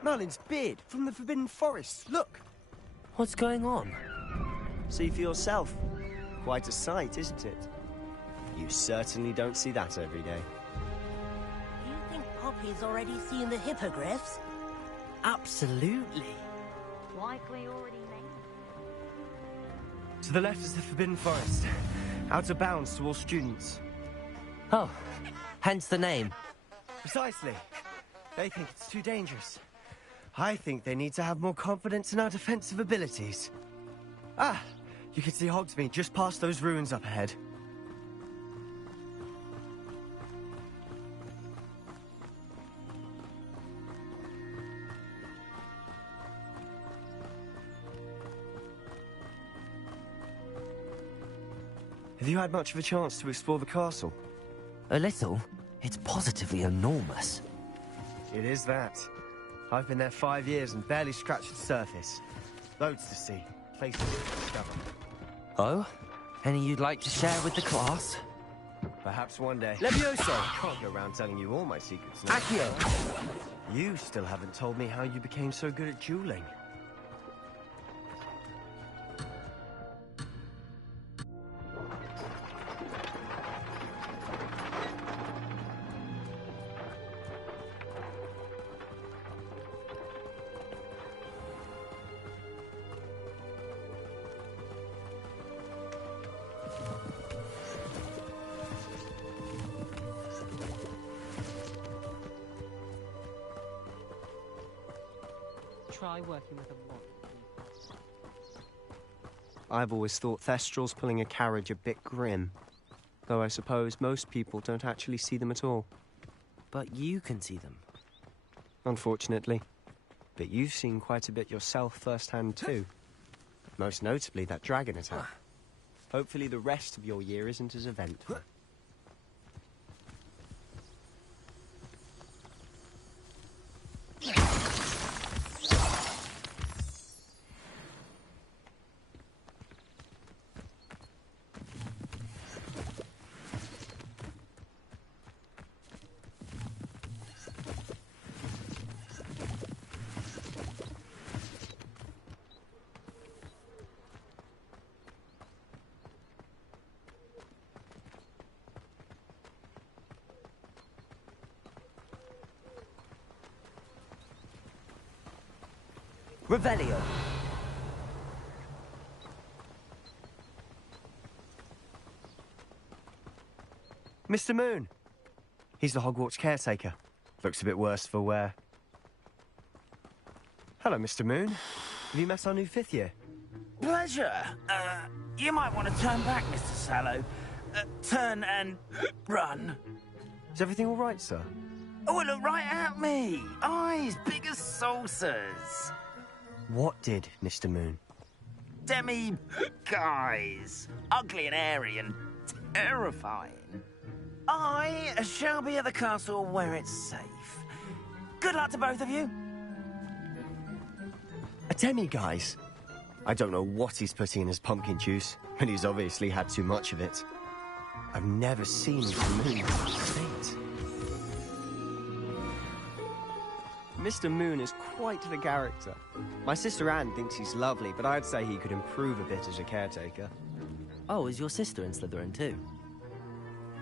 Merlin's beard from the Forbidden Forest. Look! What's going on? See for yourself. Quite a sight, isn't it? You certainly don't see that every day. You think Poppy's already seen the hippogriffs? Absolutely. Likely already made. To the left is the Forbidden Forest, Out of bounds to all students. Oh, hence the name. Precisely. They think it's too dangerous. I think they need to have more confidence in our defensive abilities. Ah, you can see Hogsmeade just past those ruins up ahead. Have you had much of a chance to explore the castle? A little. It's positively enormous. It is that. I've been there 5 years and barely scratched the surface. Loads to see, places to discover. Oh? Any you'd like to share with the class? Perhaps one day. Levioso! Can't go around telling you all my secrets now. Accio! You still haven't told me how you became so good at dueling. Try working with a mod. I've always thought Thestrals pulling a carriage a bit grim. Though I suppose most people don't actually see them at all. But you can see them. Unfortunately. But you've seen quite a bit yourself firsthand too. Most notably that dragon attack. Hopefully the rest of your year isn't as eventful. Revelio. Mr. Moon. He's the Hogwarts caretaker. Looks a bit worse for wear. Hello, Mr. Moon. Have you met our new 5th year? Pleasure. You might want to turn back, Mr. Sallow. Turn and run. Is everything all right, sir? Oh, look right at me. Eyes big as saucers. What did, Mr. Moon? Guys. Ugly and hairy and terrifying. I shall be at the castle where it's safe. Good luck to both of you. A demi-guise? I don't know what he's putting in his pumpkin juice, and he's obviously had too much of it. I've never seen Mr. Moon in this state. Mr. Moon is quite the character. My sister Anne thinks he's lovely, but I'd say he could improve a bit as a caretaker. Oh, is your sister in Slytherin too?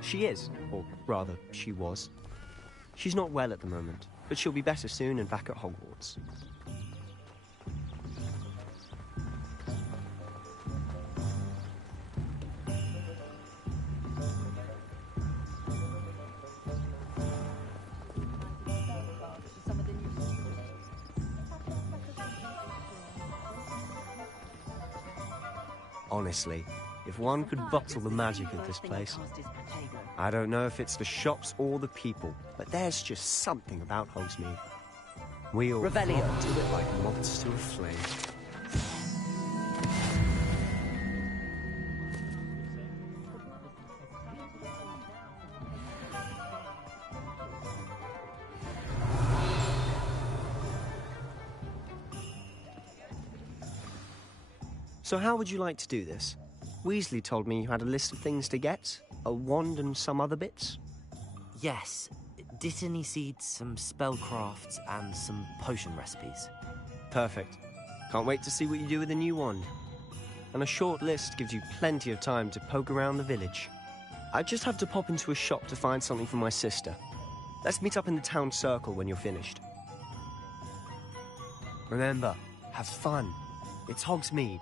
She is, or rather, she was. She's not well at the moment, but she'll be better soon and back at Hogwarts. Honestly, if one could bottle the magic of this place, I don't know if it's the shops or the people, but there's just something about Hogsmeade. We all flock to it like moths to a flame. So how would you like to do this? Weasley told me you had a list of things to get, a wand and some other bits. Yes. Dittany seeds, some spellcrafts, and some potion recipes. Perfect. Can't wait to see what you do with the new wand. And a short list gives you plenty of time to poke around the village. I just have to pop into a shop to find something for my sister. Let's meet up in the town circle when you're finished. Remember, have fun. It's Hogsmeade.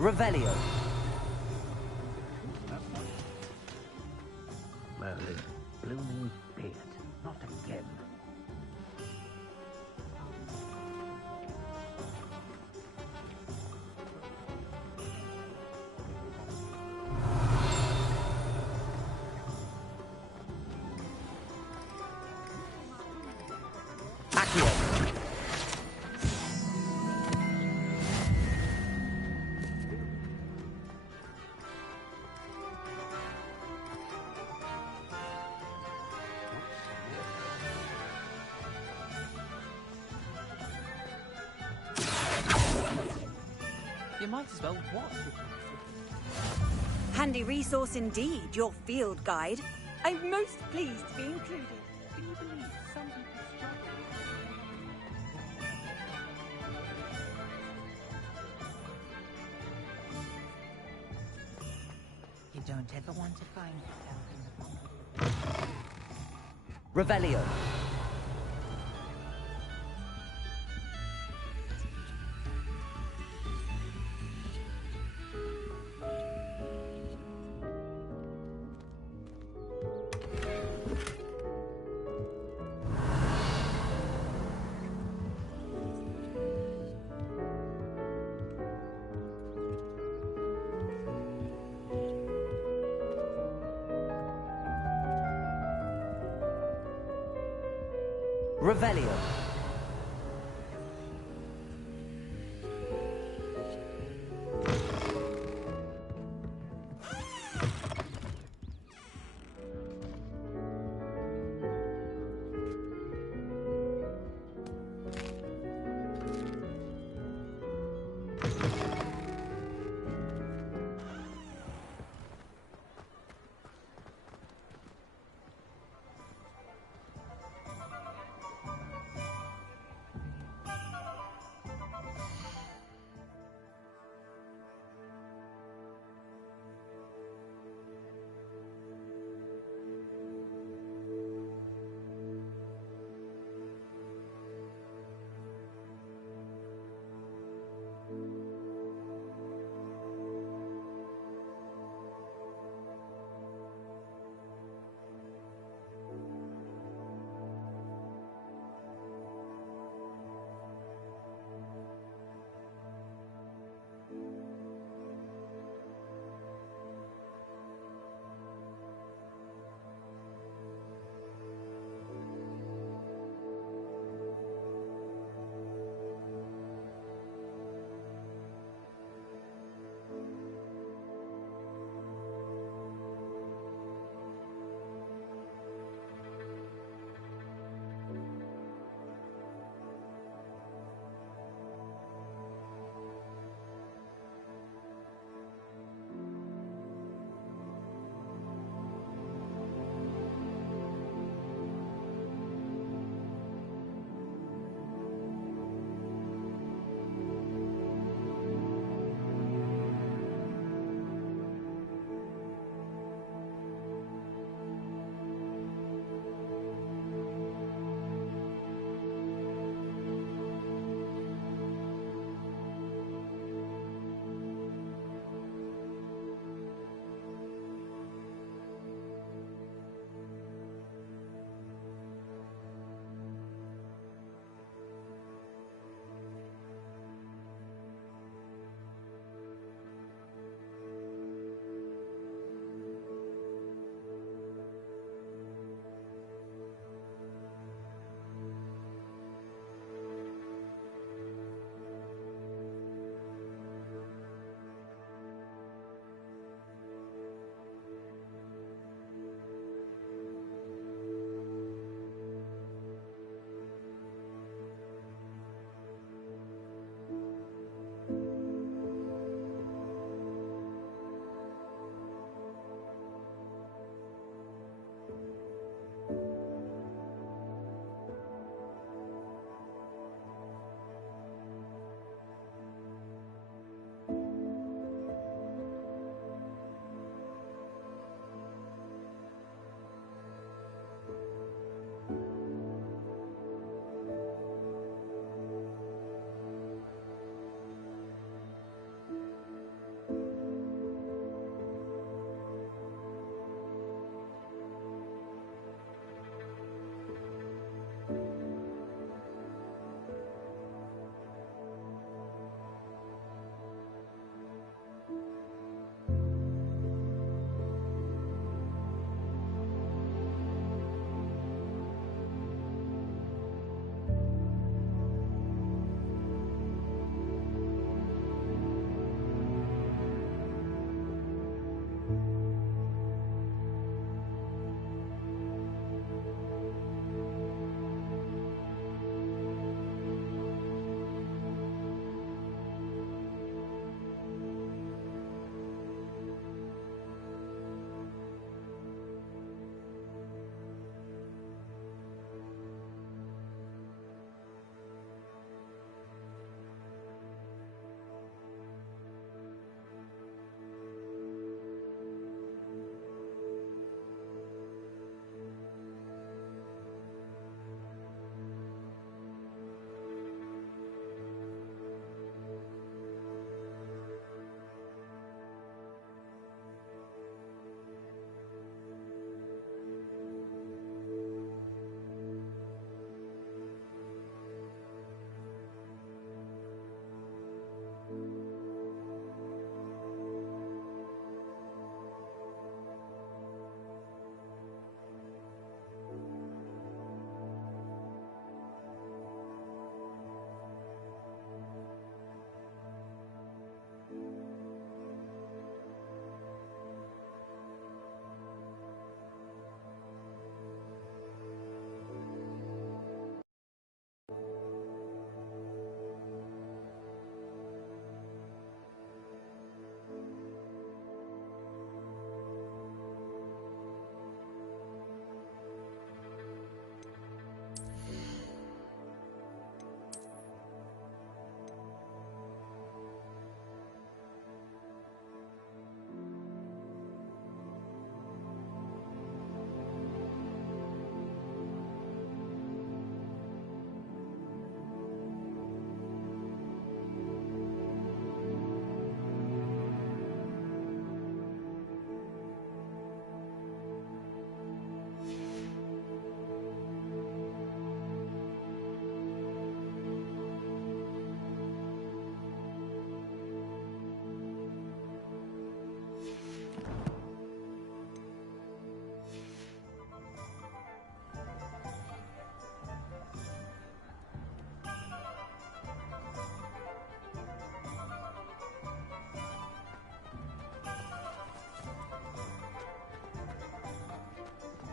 Revelio. Merlin, blooming beard. Not again. You might as well watch. Handy resource indeed, your field guide. I'm most pleased to be included. Can you believe some people struggle with... You don't ever want to find yourself in the Revelio. Revelio.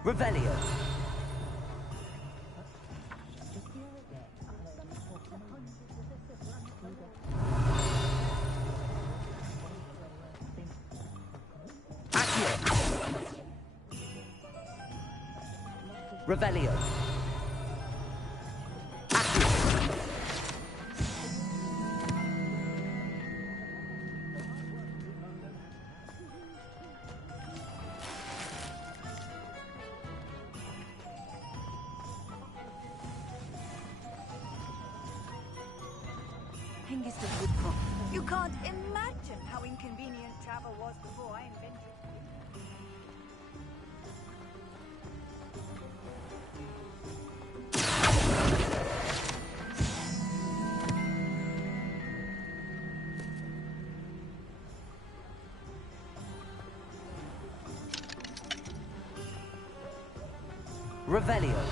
Revelio. Revelio. You can't imagine how inconvenient travel was before I invented it. Revelio.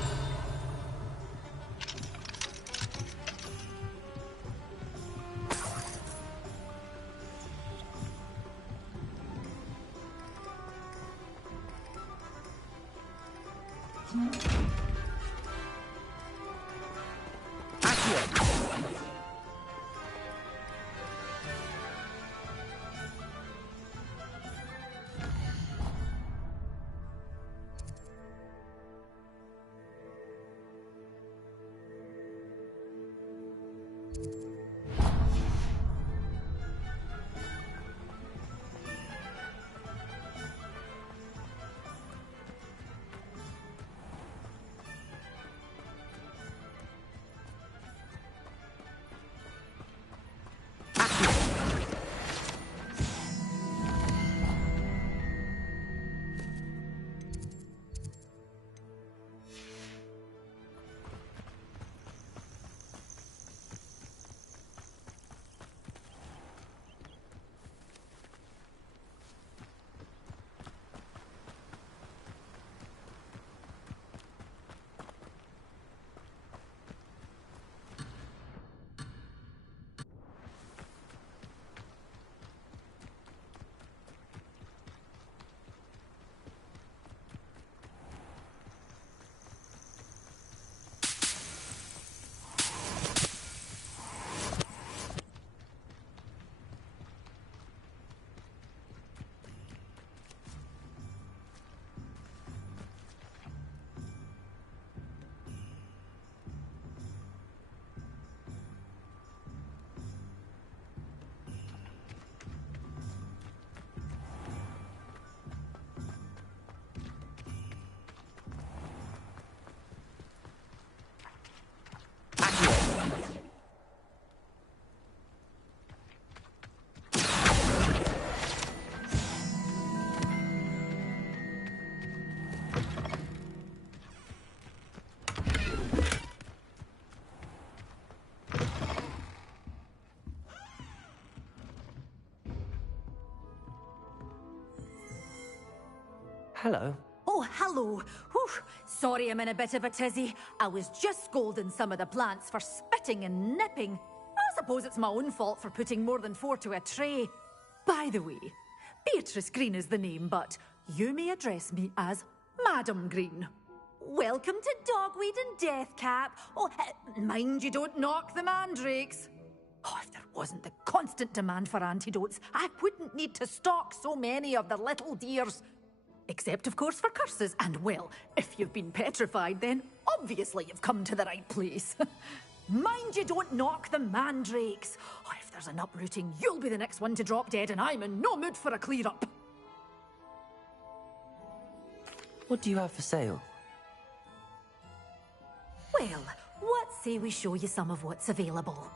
Hello. Oh, hello. Whew. Sorry I'm in a bit of a tizzy. I was just scolding some of the plants for spitting and nipping. I suppose it's my own fault for putting more than 4 to a tray. By the way, Beatrice Green is the name, but you may address me as Madam Green. Welcome to Dogweed and Deathcap. Oh, mind you don't knock the mandrakes. Oh, if there wasn't the constant demand for antidotes, I wouldn't need to stock so many of the little dears. Except, of course, for curses. And, well, if you've been petrified, then obviously you've come to the right place. Mind you don't knock the mandrakes. Oh, if there's an uprooting, you'll be the next one to drop dead, and I'm in no mood for a clear-up. What do you have for sale? Well, what say we show you some of what's available?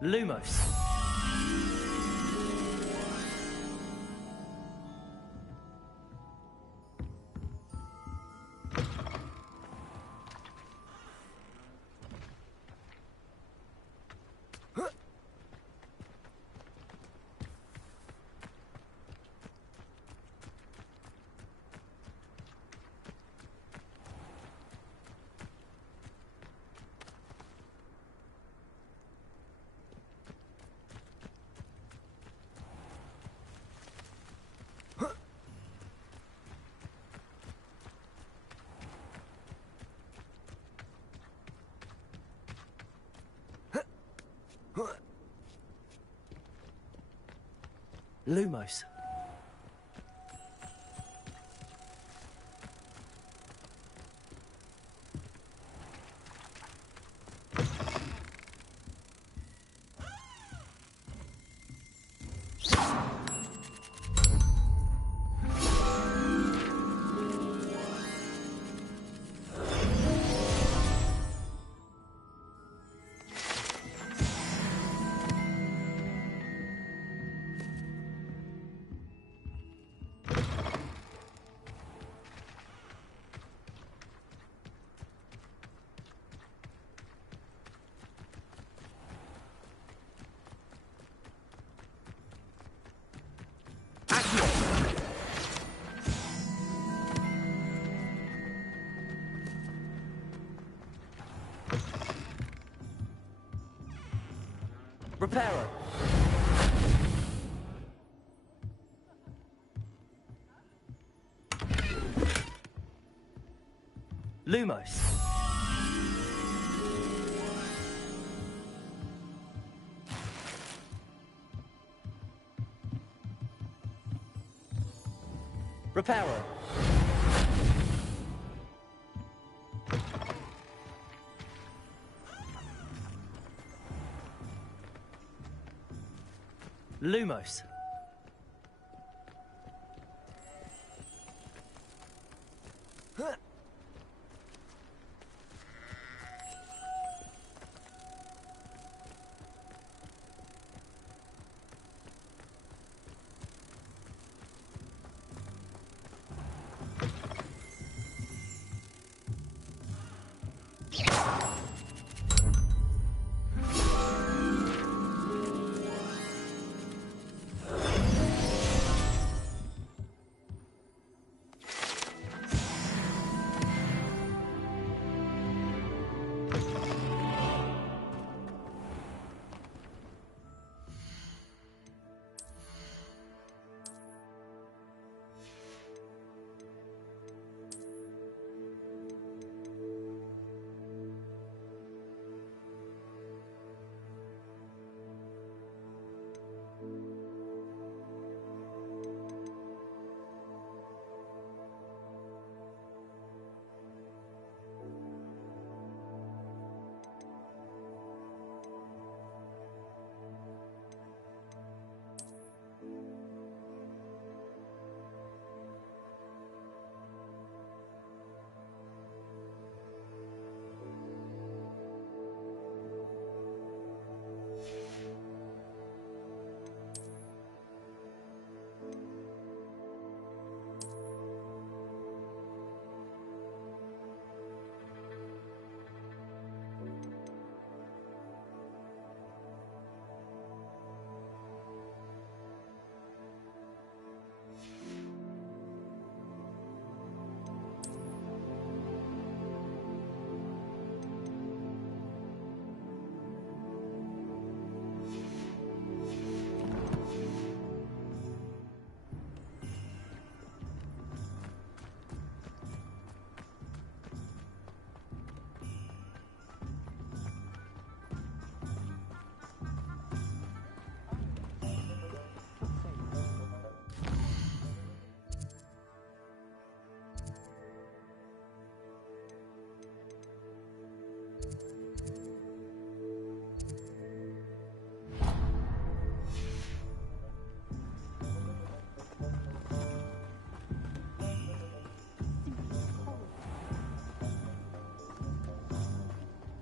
Lumos. Lumos. Reparo. Lumos. Reparo. Lumos.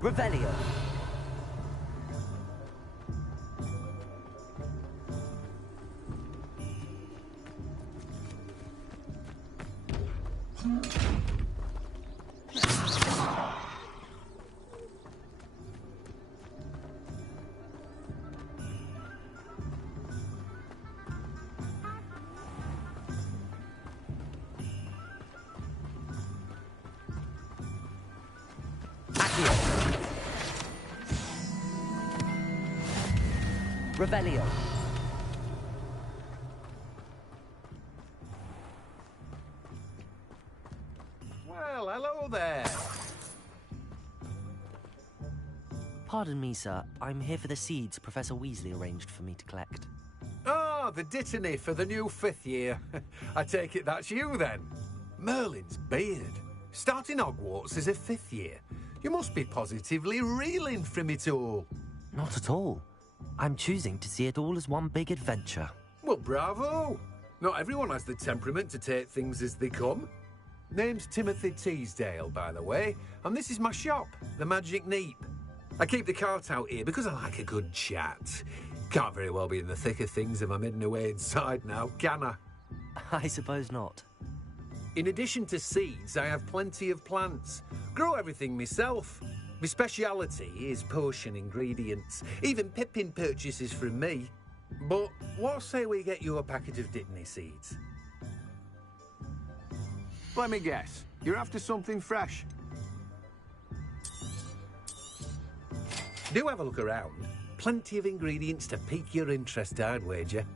Revelio. Revelio. Well, hello there. Pardon me, sir. I'm here for the seeds Professor Weasley arranged for me to collect. Ah, the dittany for the new 5th year. I take it that's you, then. Merlin's beard. Starting Hogwarts as a 5th year. You must be positively reeling from it all. Not at all. I'm choosing to see it all as one big adventure. Well, bravo. Not everyone has the temperament to take things as they come. Name's Timothy Teasdale, by the way, and this is my shop, the Magic Neep. I keep the cart out here because I like a good chat. Can't very well be in the thick of things if I'm hidden away inside now, can I? I suppose not. In addition to seeds, I have plenty of plants. Grow everything myself. My speciality is potion ingredients. Even Pippin purchases from me. But what say we get you a packet of Dittany seeds? Let me guess. You're after something fresh. Do have a look around. Plenty of ingredients to pique your interest, I'd wager.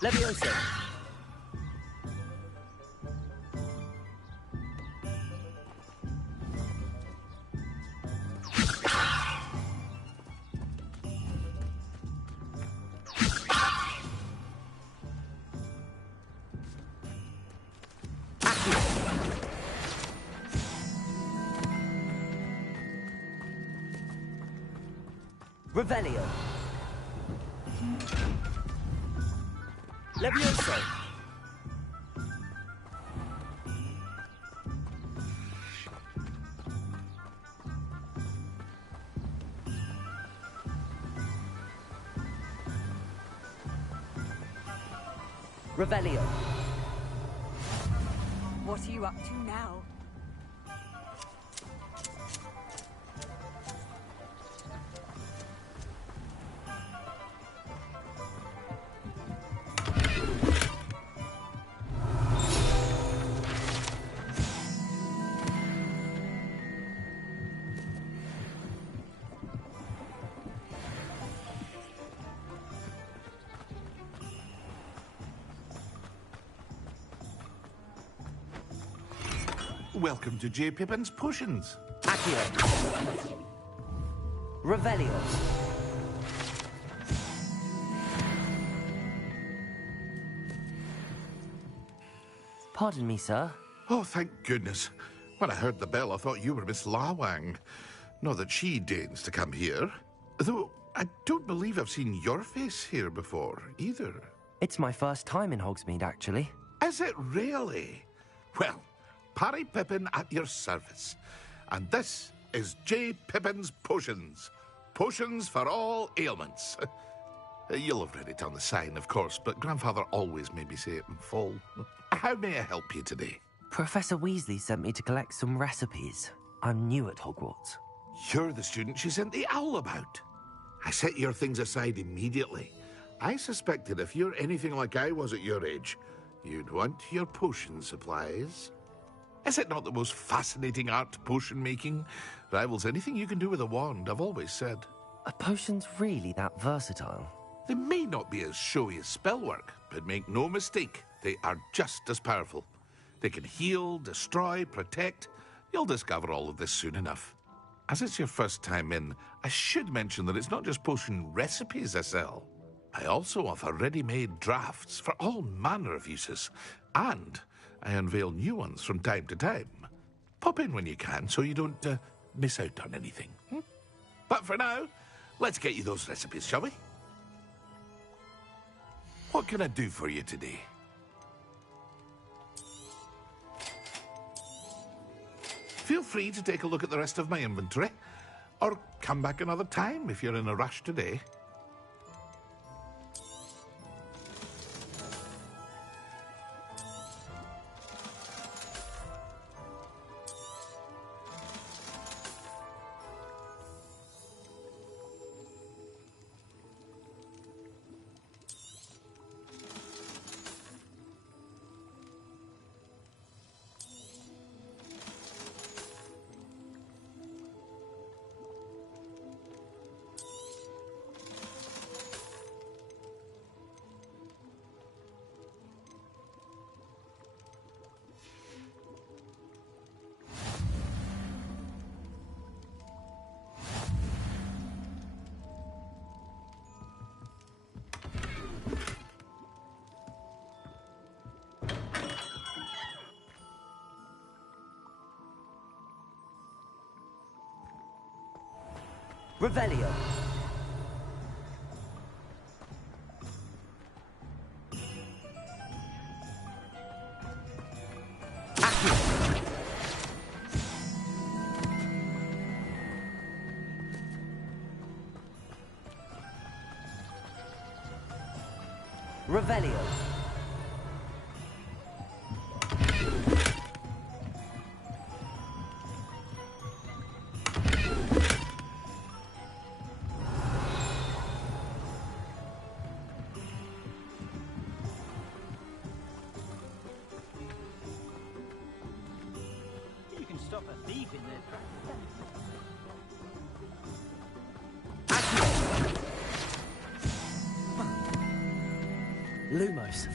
Leviosa. Revelio. Levioso. Revelio. What are you up to now? Welcome to J. Pippin's Potions. Accio. Revelio. Pardon me, sir. Oh, thank goodness. When I heard the bell, I thought you were Miss Lawang. Not that she deigns to come here. Though, I don't believe I've seen your face here before, either. It's my first time in Hogsmeade, actually. Is it really? Well, Parry Pippin at your service. And this is J. Pippin's Potions. Potions for all ailments. You'll have read it on the sign, of course, but Grandfather always made me say it in full. How may I help you today? Professor Weasley sent me to collect some recipes. I'm new at Hogwarts. You're the student she sent the owl about. I set your things aside immediately. I suspected if you're anything like I was at your age, you'd want your potion supplies. Is it not the most fascinating art, potion making? Rivals anything you can do with a wand, I've always said. Are potions really that versatile? They may not be as showy as spellwork, but make no mistake, they are just as powerful. They can heal, destroy, protect. You'll discover all of this soon enough. As it's your first time in, I should mention that it's not just potion recipes I sell. I also offer ready-made drafts for all manner of uses, and I unveil new ones from time to time. Pop in when you can so you don't miss out on anything. But for now, let's get you those recipes, shall we? What can I do for you today? Feel free to take a look at the rest of my inventory, or come back another time if you're in a rush today. Revelio. Revelio. You can stop a thief in there. Lumos.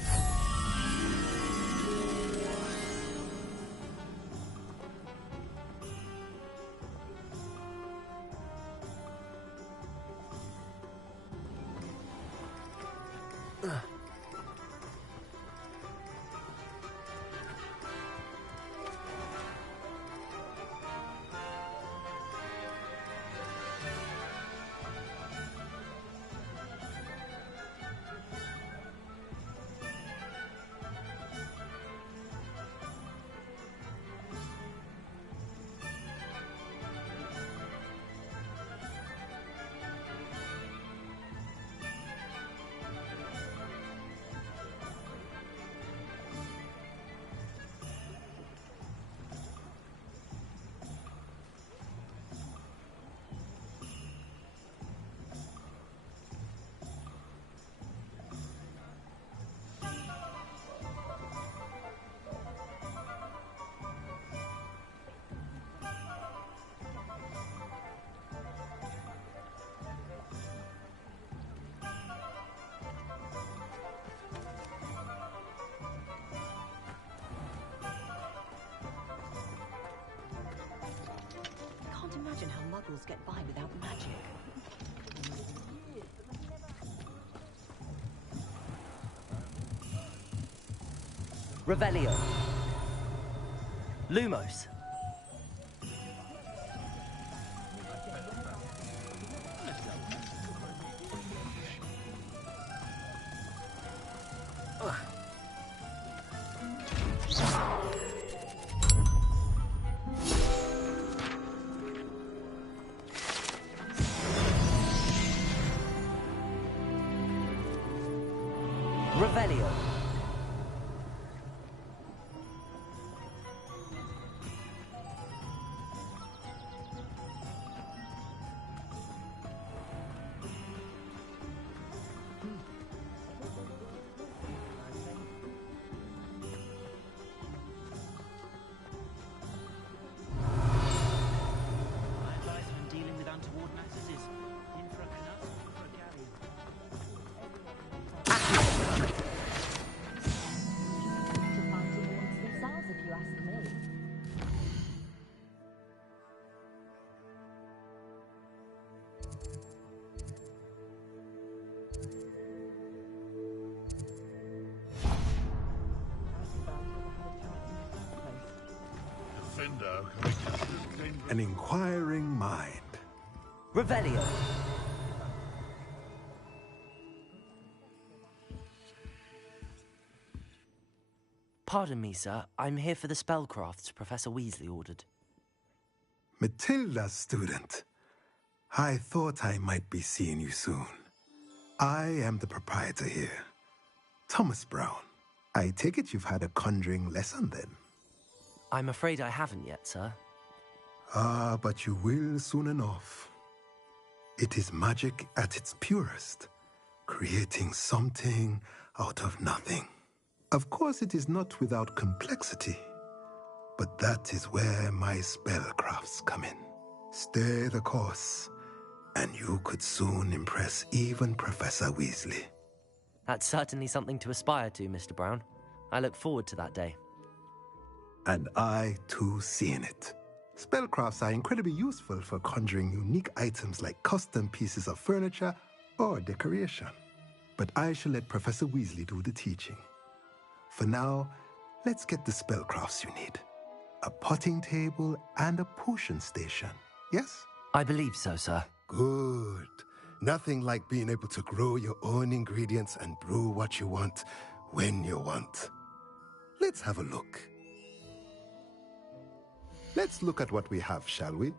Can't imagine how muggles get by without magic. Revelio. Lumos. Revelio. wonder. An inquiring mind. Revelio. Pardon me, sir. I'm here for the spellcrafts Professor Weasley ordered. Matilda, student. I thought I might be seeing you soon. I am the proprietor here, Thomas Brown. I take it you've had a conjuring lesson then? I'm afraid I haven't yet, sir. Ah, but you will soon enough. It is magic at its purest, creating something out of nothing. Of course, it is not without complexity, but that is where my spellcrafts come in. Stay the course, and you could soon impress even Professor Weasley. That's certainly something to aspire to, Mr. Brown. I look forward to that day. And I, too, seeing it. Spellcrafts are incredibly useful for conjuring unique items like custom pieces of furniture or decoration. But I shall let Professor Weasley do the teaching. For now, let's get the spellcrafts you need. A potting table and a potion station, yes? I believe so, sir. Good. Nothing like being able to grow your own ingredients and brew what you want when you want. Let's have a look. Let's look at what we have, shall we?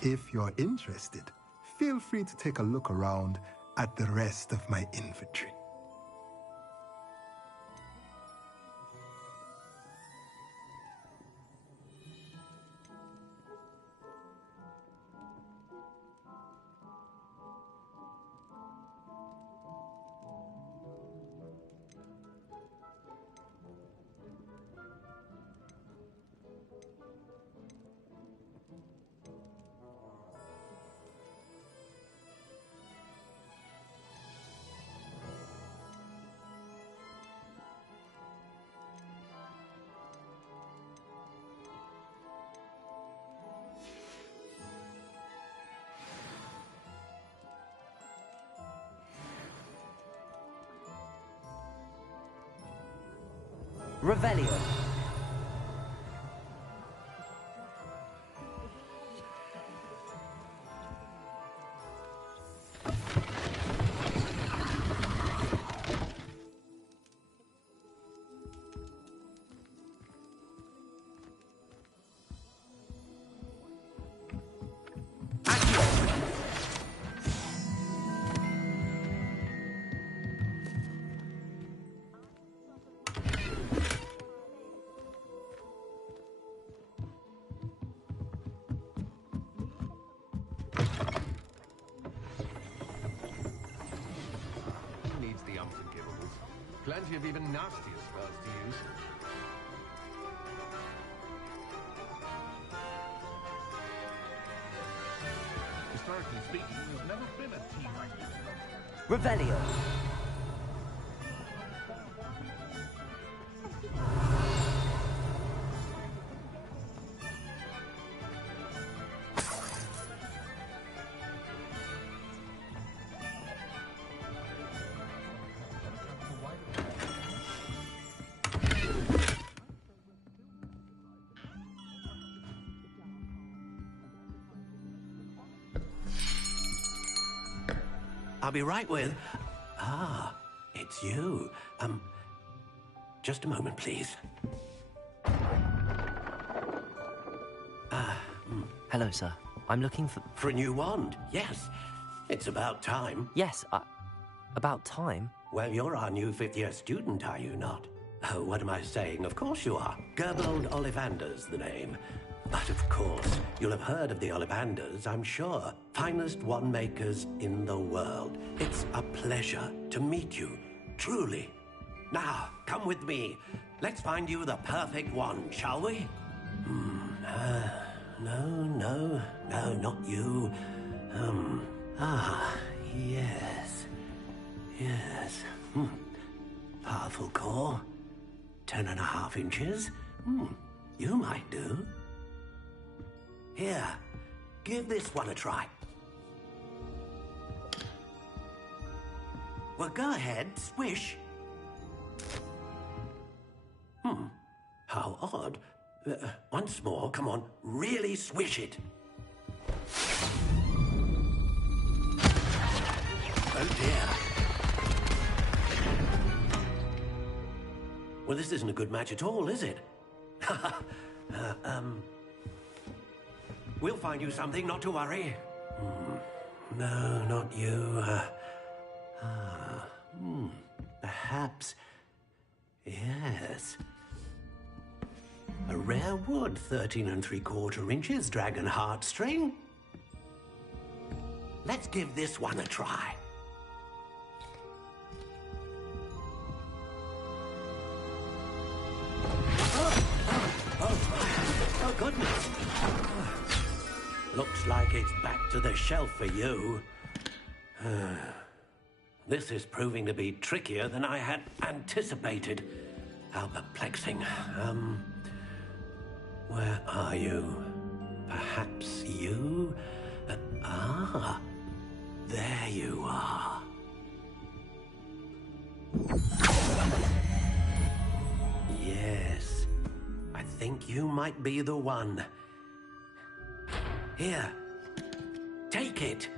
If you're interested, feel free to take a look around at the rest of my inventory. Revelio. Plenty of even nastier spells to use. Historically speaking, there's never been a team like this. Revelio. I'll be right with... Ah, it's you. Just a moment, please. Hello, sir. I'm looking for... For a new wand, yes. It's about time. Yes, about time? Well, you're our new fifth-year student, are you not? Oh, what am I saying? Of course you are. Gerbold Ollivander's the name. But of course, you'll have heard of the Ollivanders, I'm sure. Finest wand makers in the world. It's a pleasure to meet you, truly. Now, come with me. Let's find you the perfect wand, shall we? No, not you. Yes. Powerful core. 10.5 inches. You might do. Here, give this one a try. Well, go ahead, swish. odd. Once more, come on, really swish it. Oh dear. Well, this isn't a good match at all, is it? We'll find you something, not to worry. No, not you. Perhaps. Yes. A rare wood, 13 3/4 inches, dragon heartstring. Let's give this one a try. Oh, goodness. Looks like it's back to the shelf for you. This is proving to be trickier than I had anticipated. How perplexing. Where are you? Perhaps you? There you are. Yes, I think you might be the one. Here, take it.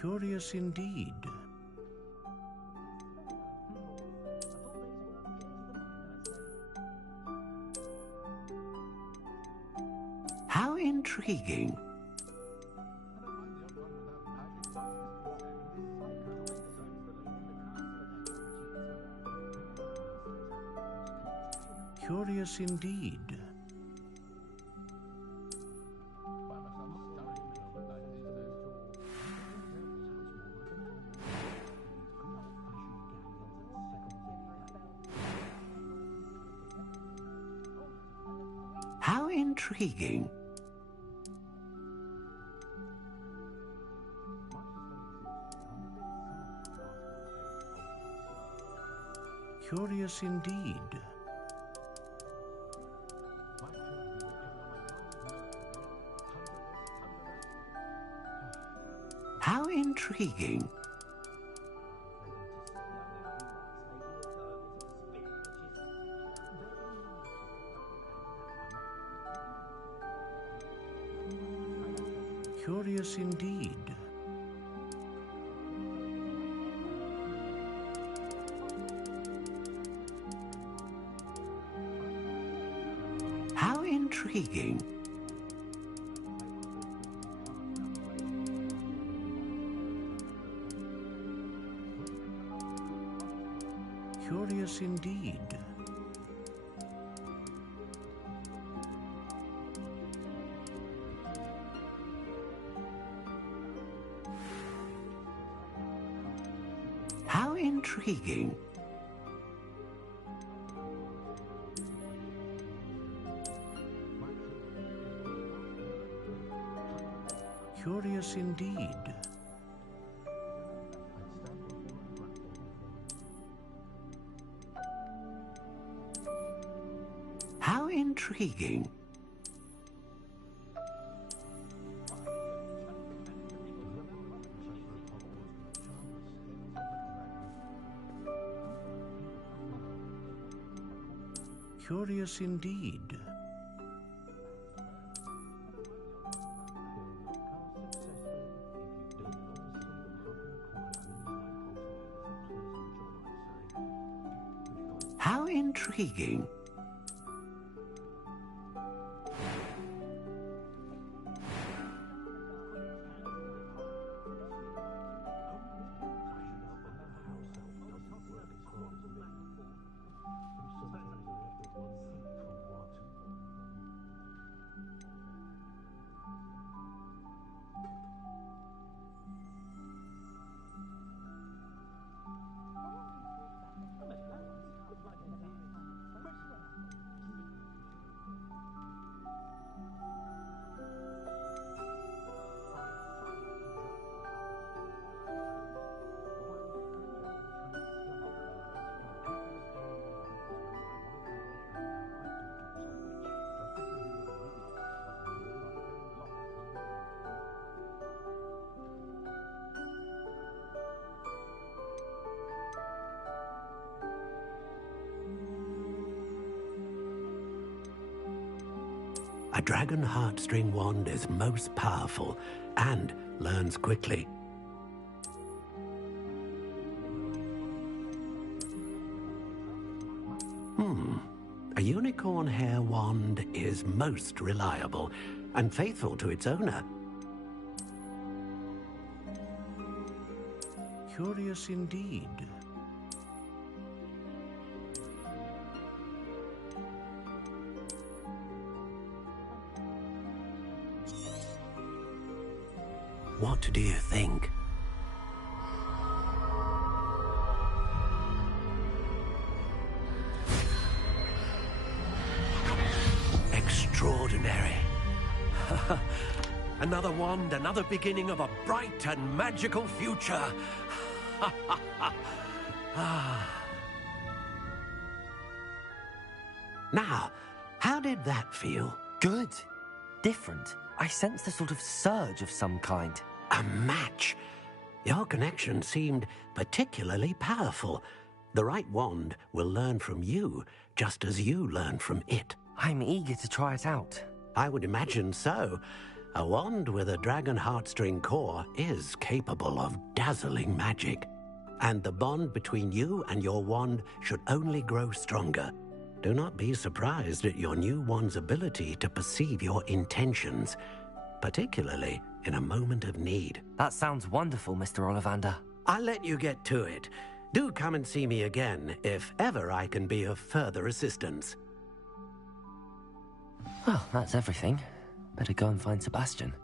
Curious indeed. How intriguing. Curious indeed. How intriguing. Curious indeed. How intriguing. Curious indeed. How intriguing. Curious indeed. How intriguing. Curious indeed. How intriguing. Curious indeed. How intriguing. dragon heartstring wand is most powerful and learns quickly. A unicorn hair wand is most reliable and faithful to its owner. Curious indeed. What do you think? Extraordinary. Another wand, another beginning of a bright and magical future. Now, how did that feel? Good. Different. I sensed a sort of surge of some kind. A match. Your connection seemed particularly powerful. The right wand will learn from you, just as you learn from it. I'm eager to try it out. I would imagine so. A wand with a dragon heartstring core is capable of dazzling magic. And the bond between you and your wand should only grow stronger. Do not be surprised at your new wand's ability to perceive your intentions, particularly in a moment of need. That sounds wonderful, Mr. Ollivander. I'll let you get to it. Do come and see me again if ever I can be of further assistance. Well, that's everything. Better go and find Sebastian.